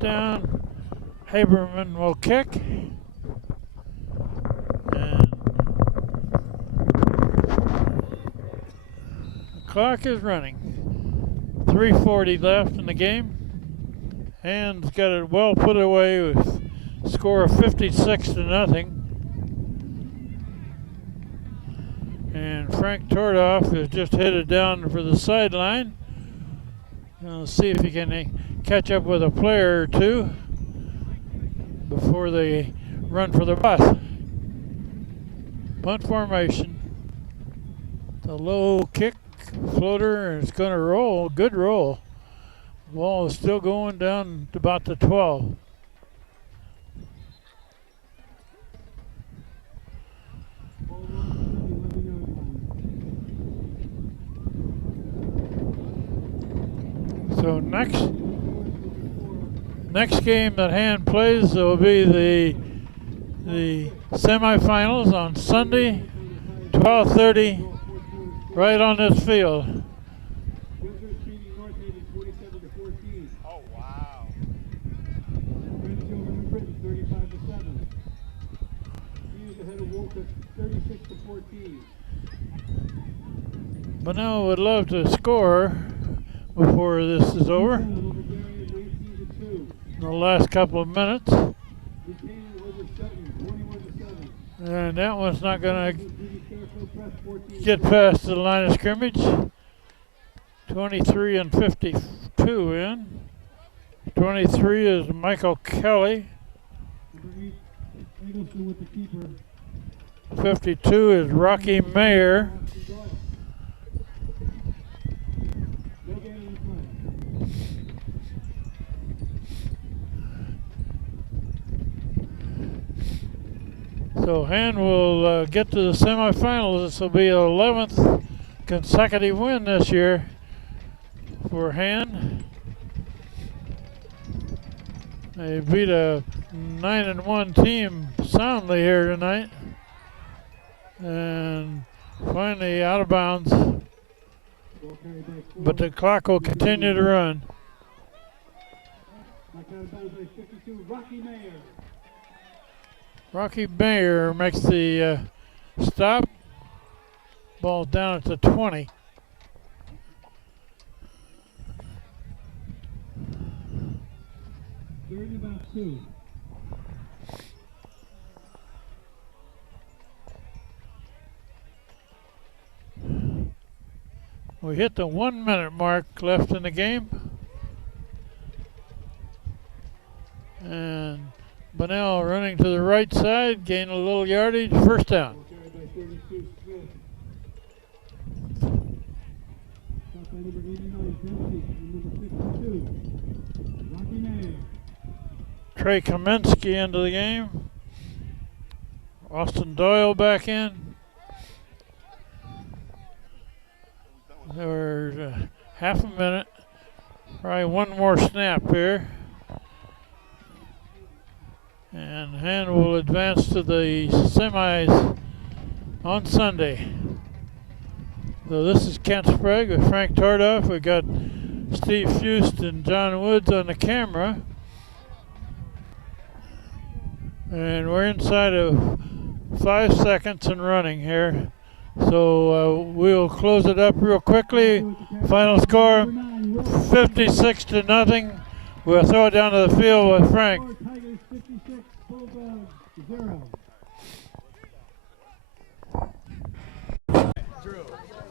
Down, Haberman will kick, and the clock is running. 3:40 left in the game. Hand's got it well put away with a score of 56-0. And Frank Tordoff has just headed down for the sideline. We'll see if he can catch up with a player or two before they run for the bus. Punt formation. The low kick, floater, and it's going to roll. Good roll. Ball is still going down to about the 12. So next game that Hand plays will be the semifinals on Sunday, 12:30, right on this field. Oh, wow. Bunnell would love to score before this is over. In the last couple of minutes. And that one's not going to get past the line of scrimmage. 23 and 52 in. 23 is Michael Kelly. 52 is Rocky Mayer. So Hand will get to the semifinals. This will be an 11th consecutive win this year for Hand. They beat a 9-1 team soundly here tonight. And finally out of bounds. But the clock will continue to run. Rocky Mayer makes the stop. Ball down at the 20. We hit the 1 minute mark left in the game. And Bunnell running to the right side, gain a little yardage, 1st down. Trey Kaminsky into the game. Austin Doyle back in. There's half a minute, probably one more snap here. And Hand will advance to the semis on Sunday. So this is Kent Sprague with Frank Tordoff. We've got Steve Fust and John Woods on the camera. And we're inside of 5 seconds and running here. So we'll close it up real quickly. Final score, 56-0. We'll throw it down to the field with Frank.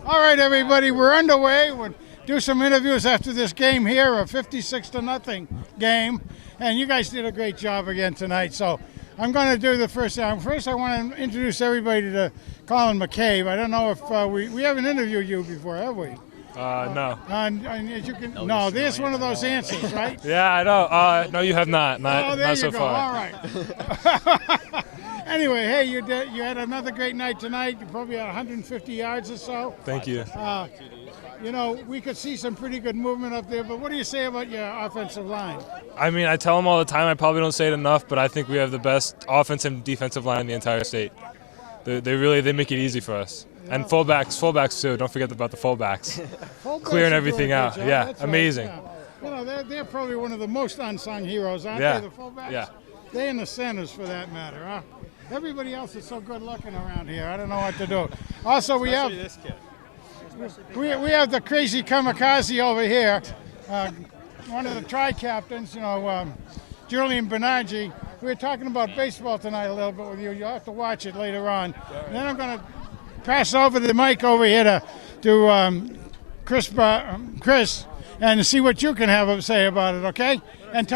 All right, everybody, we're underway. We'll do some interviews after this game here, a 56-0 game. And you guys did a great job again tonight. So I'm going to do the first round. First, I want to introduce everybody to Colin McCabe. I don't know if we haven't interviewed you before, have we? No. And as you can, no, there's one of those answers, right? Yeah, I know. No, you have not. Oh, there Not you so go. far. All right. Anyway, hey, you had another great night tonight. You probably had 150 yards or so. Thank you. You know, we could see some pretty good movement up there, but what do you say about your offensive line? I mean, I tell them all the time. I probably don't say it enough, but I think we have the best offensive and defensive line in the entire state. They make it easy for us. Yeah. And fullbacks too. Don't forget about the fullbacks. Clearing everything out. Yeah, That's amazing. Right, yeah. You know, they're probably one of the most unsung heroes, aren't Yeah. they, the fullbacks? Yeah. They and the centers, for that matter, huh? Everybody else is so good looking around here. I don't know what to do. Also, we have this kid. we have the crazy kamikaze over here, one of the tri-captains, you know, Julian Bernardi. We were talking about baseball tonight a little bit with you. You'll have to watch it later on. And then I'm going to pass over the mic over here to Chris and see what you can have to say about it, okay? And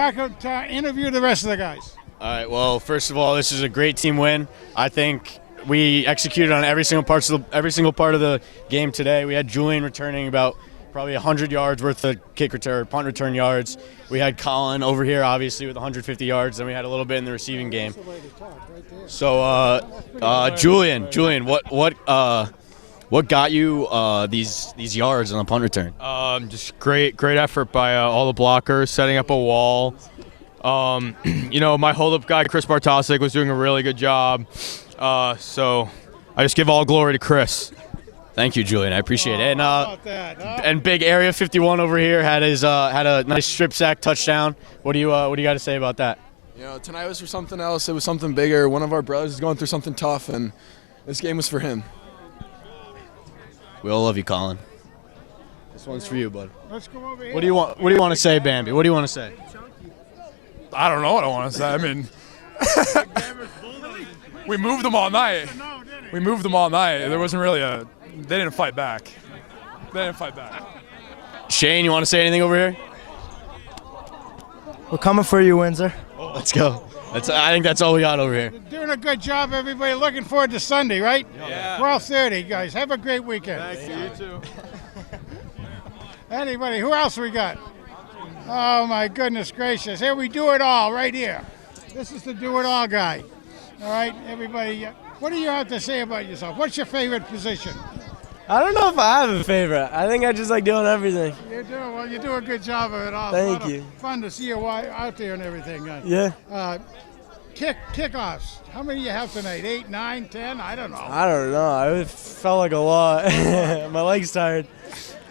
interview the rest of the guys. All right, well, first of all, this is a great team win. I think we executed on every single part of the game today. We had Julian returning about probably 100 yards worth of punt return yards. We had Colin over here, obviously, with 150 yards, and we had a little bit in the receiving game. So, Julian, what got you these yards on the punt return? Just great effort by all the blockers, setting up a wall. You know, my hold-up guy, Chris Bartosik, was doing a really good job. So I just give all glory to Chris. Thank you, Julian. I appreciate it. And big Area 51 over here had a nice strip sack touchdown. What do you got to say about that? You know, tonight was for something else. It was something bigger. One of our brothers is going through something tough, and this game was for him. We all love you, Colin. This one's for you, bud. Let's go over here. What do you want to say, Bambi? What do you want to say? I don't know what I want to say. I mean, we moved them all night. There wasn't really they didn't fight back. Shane, you want to say anything over here? We're coming for you, Windsor. Let's go. I think that's all we got over here. You're doing a good job, everybody. Looking forward to Sunday, right? Yeah. 12:30, guys. Have a great weekend. Thank you. You too. Anybody? Who else we got? Oh, my goodness gracious. Here we do it all right here. This is the do it all guy. All right, everybody. What do you have to say about yourself? What's your favorite position? I don't know if I have a favorite. I think I just like doing everything. You do a good job of it all. Thank you. Fun to see you out there and everything. Yeah. Kickoffs. How many do you have tonight? 8, 9, 10? I don't know. I don't know. It felt like a lot. My leg's tired.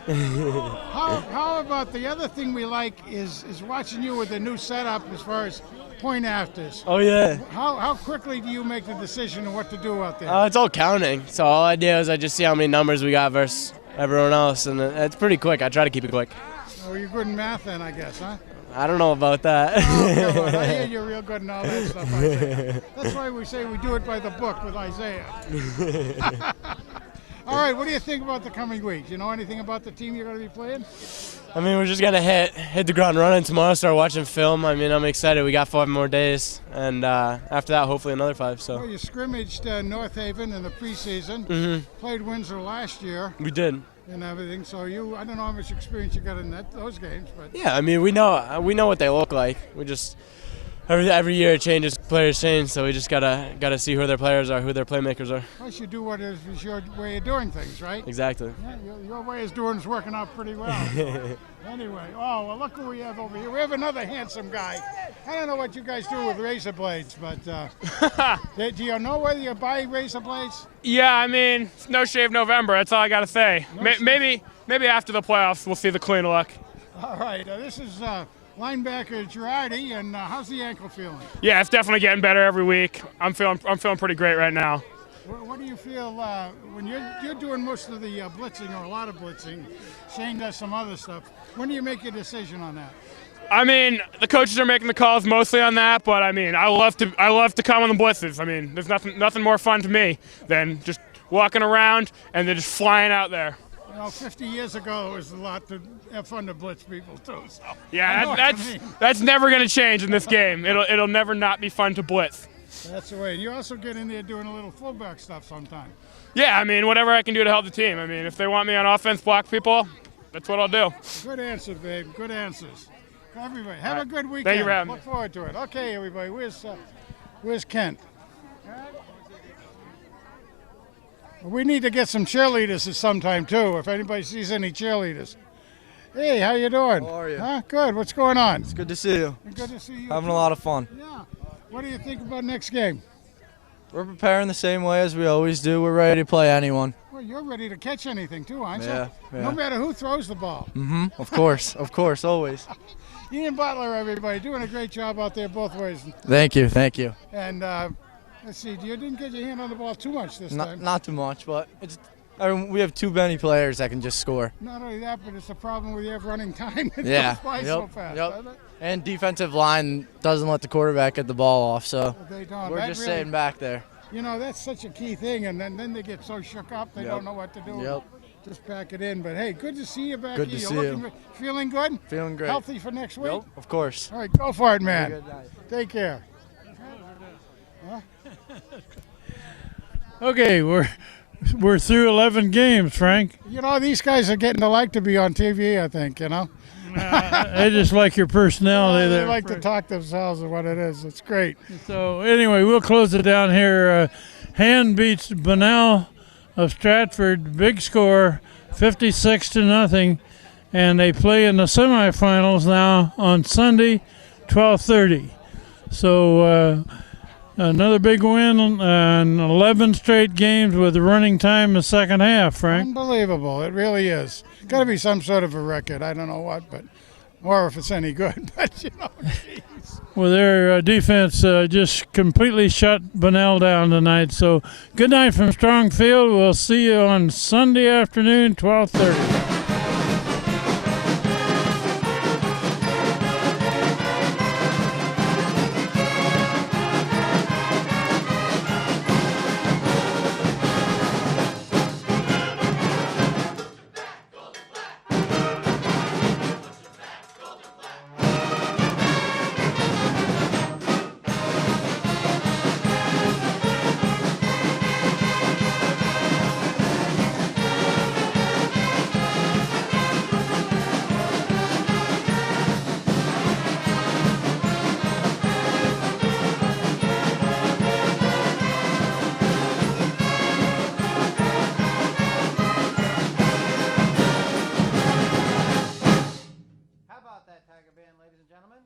How about the other thing we like is watching you with the new setup as far as point afters. Oh, yeah. How quickly do you make the decision on what to do out there? It's all counting. So all I do is I just see how many numbers we got versus everyone else, and it's pretty quick. I try to keep it quick. Oh, you're good in math then, I guess, huh? I don't know about that. Oh, come on. I hear you're real good in all that stuff. That's why we say we do it by the book with Isaiah. All right, what do you think about the coming week? You know anything about the team you're going to be playing? I mean, we're just going to hit the ground running tomorrow, start watching film. I mean, I'm excited. We got 5 more days, and after that, hopefully another 5. So. Well, you scrimmaged North Haven in the preseason. Mm-hmm. Played Windsor last year. We did. And everything. So I don't know how much experience you got in those games, but. Yeah, I mean, we know what they look like. We just every year it changes, players change, so we just gotta see who their players are, who their playmakers are. Plus, you do what is your way of doing things, right? Exactly. Yeah, your way of doing is working out pretty well. Anyway, well, look who we have over here. We have another handsome guy. I don't know what you guys do with razor blades, but do you know whether you buy razor blades? Yeah, I mean, no shave November. That's all I got to say. Maybe after the playoffs we'll see the clean look. All right, this is linebacker Girardi, and how's the ankle feeling? Yeah, it's definitely getting better every week. I'm feeling pretty great right now. What do you feel when you're doing most of the blitzing or a lot of blitzing? Shane does some other stuff. When do you make your decision on that? I mean, the coaches are making the calls mostly on that, but I mean, I love to come on the blitzes. I mean, there's nothing more fun to me than just walking around and then just flying out there. You know, 50 years ago, it was a lot to have fun to blitz people too. So yeah, that's never going to change in this game. It'll never not be fun to blitz. That's the way. And you also get in there doing a little fullback stuff sometimes. Yeah, I mean, whatever I can do to help the team. I mean, if they want me on offense, block people, That's what I'll do. Good answers, babe. Good answers. Everybody, have a good weekend. Thank you, Rob. Look forward to it. Okay, everybody. Where's Kent? We need to get some cheerleaders at some time too. If anybody sees any cheerleaders. Hey, how you doing? How are you? Huh? Good. What's going on? It's good to see you. Good to see you. Having too. a lot of fun. Yeah. What do you think about next game? We're preparing the same way as we always do. We're ready to play anyone. Well, you're ready to catch anything too, aren't you? Yeah. No matter who throws the ball. Mm-hmm. Of course, always. Ian Butler, everybody, doing a great job out there both ways. Thank you. And let's see, you didn't get your hand on the ball too much this time. Not too much, but we have too many players that can just score. Not only that, but it's a problem when you have running time. It Yeah. goes by so fast. Doesn't it? And defensive line doesn't let the quarterback get the ball off, so They don't. we're That just really- staying back there. You know, that's such a key thing, and then they get so shook up they don't know what to do. Yep. Just back it in. But hey, good to see you back Good here. to You're see looking you. Feeling good? Feeling great. Healthy for next week? Yep, of course. All right, go for it, man. Have a good night. Take care. Okay, we're through 11 games, Frank. You know, these guys are getting to like to be on TV, I think, you know? I just like your personality They there. like to talk themselves of what it is. It's great. So anyway, we'll close it down here. Hand beats Bunnell of Stratford, big score, 56-0, and they play in the semifinals now on Sunday, 12:30. So another big win and 11 straight games with running time in the second half, Frank. Unbelievable. It really is. Got to be some sort of a record. I don't know what, but or if it's any good. But, you know, geez. Well, their defense just completely shut Bunnell down tonight. So good night from Strongfield. We'll see you on Sunday afternoon, 12:30. How about that, Tiger Band, ladies and gentlemen?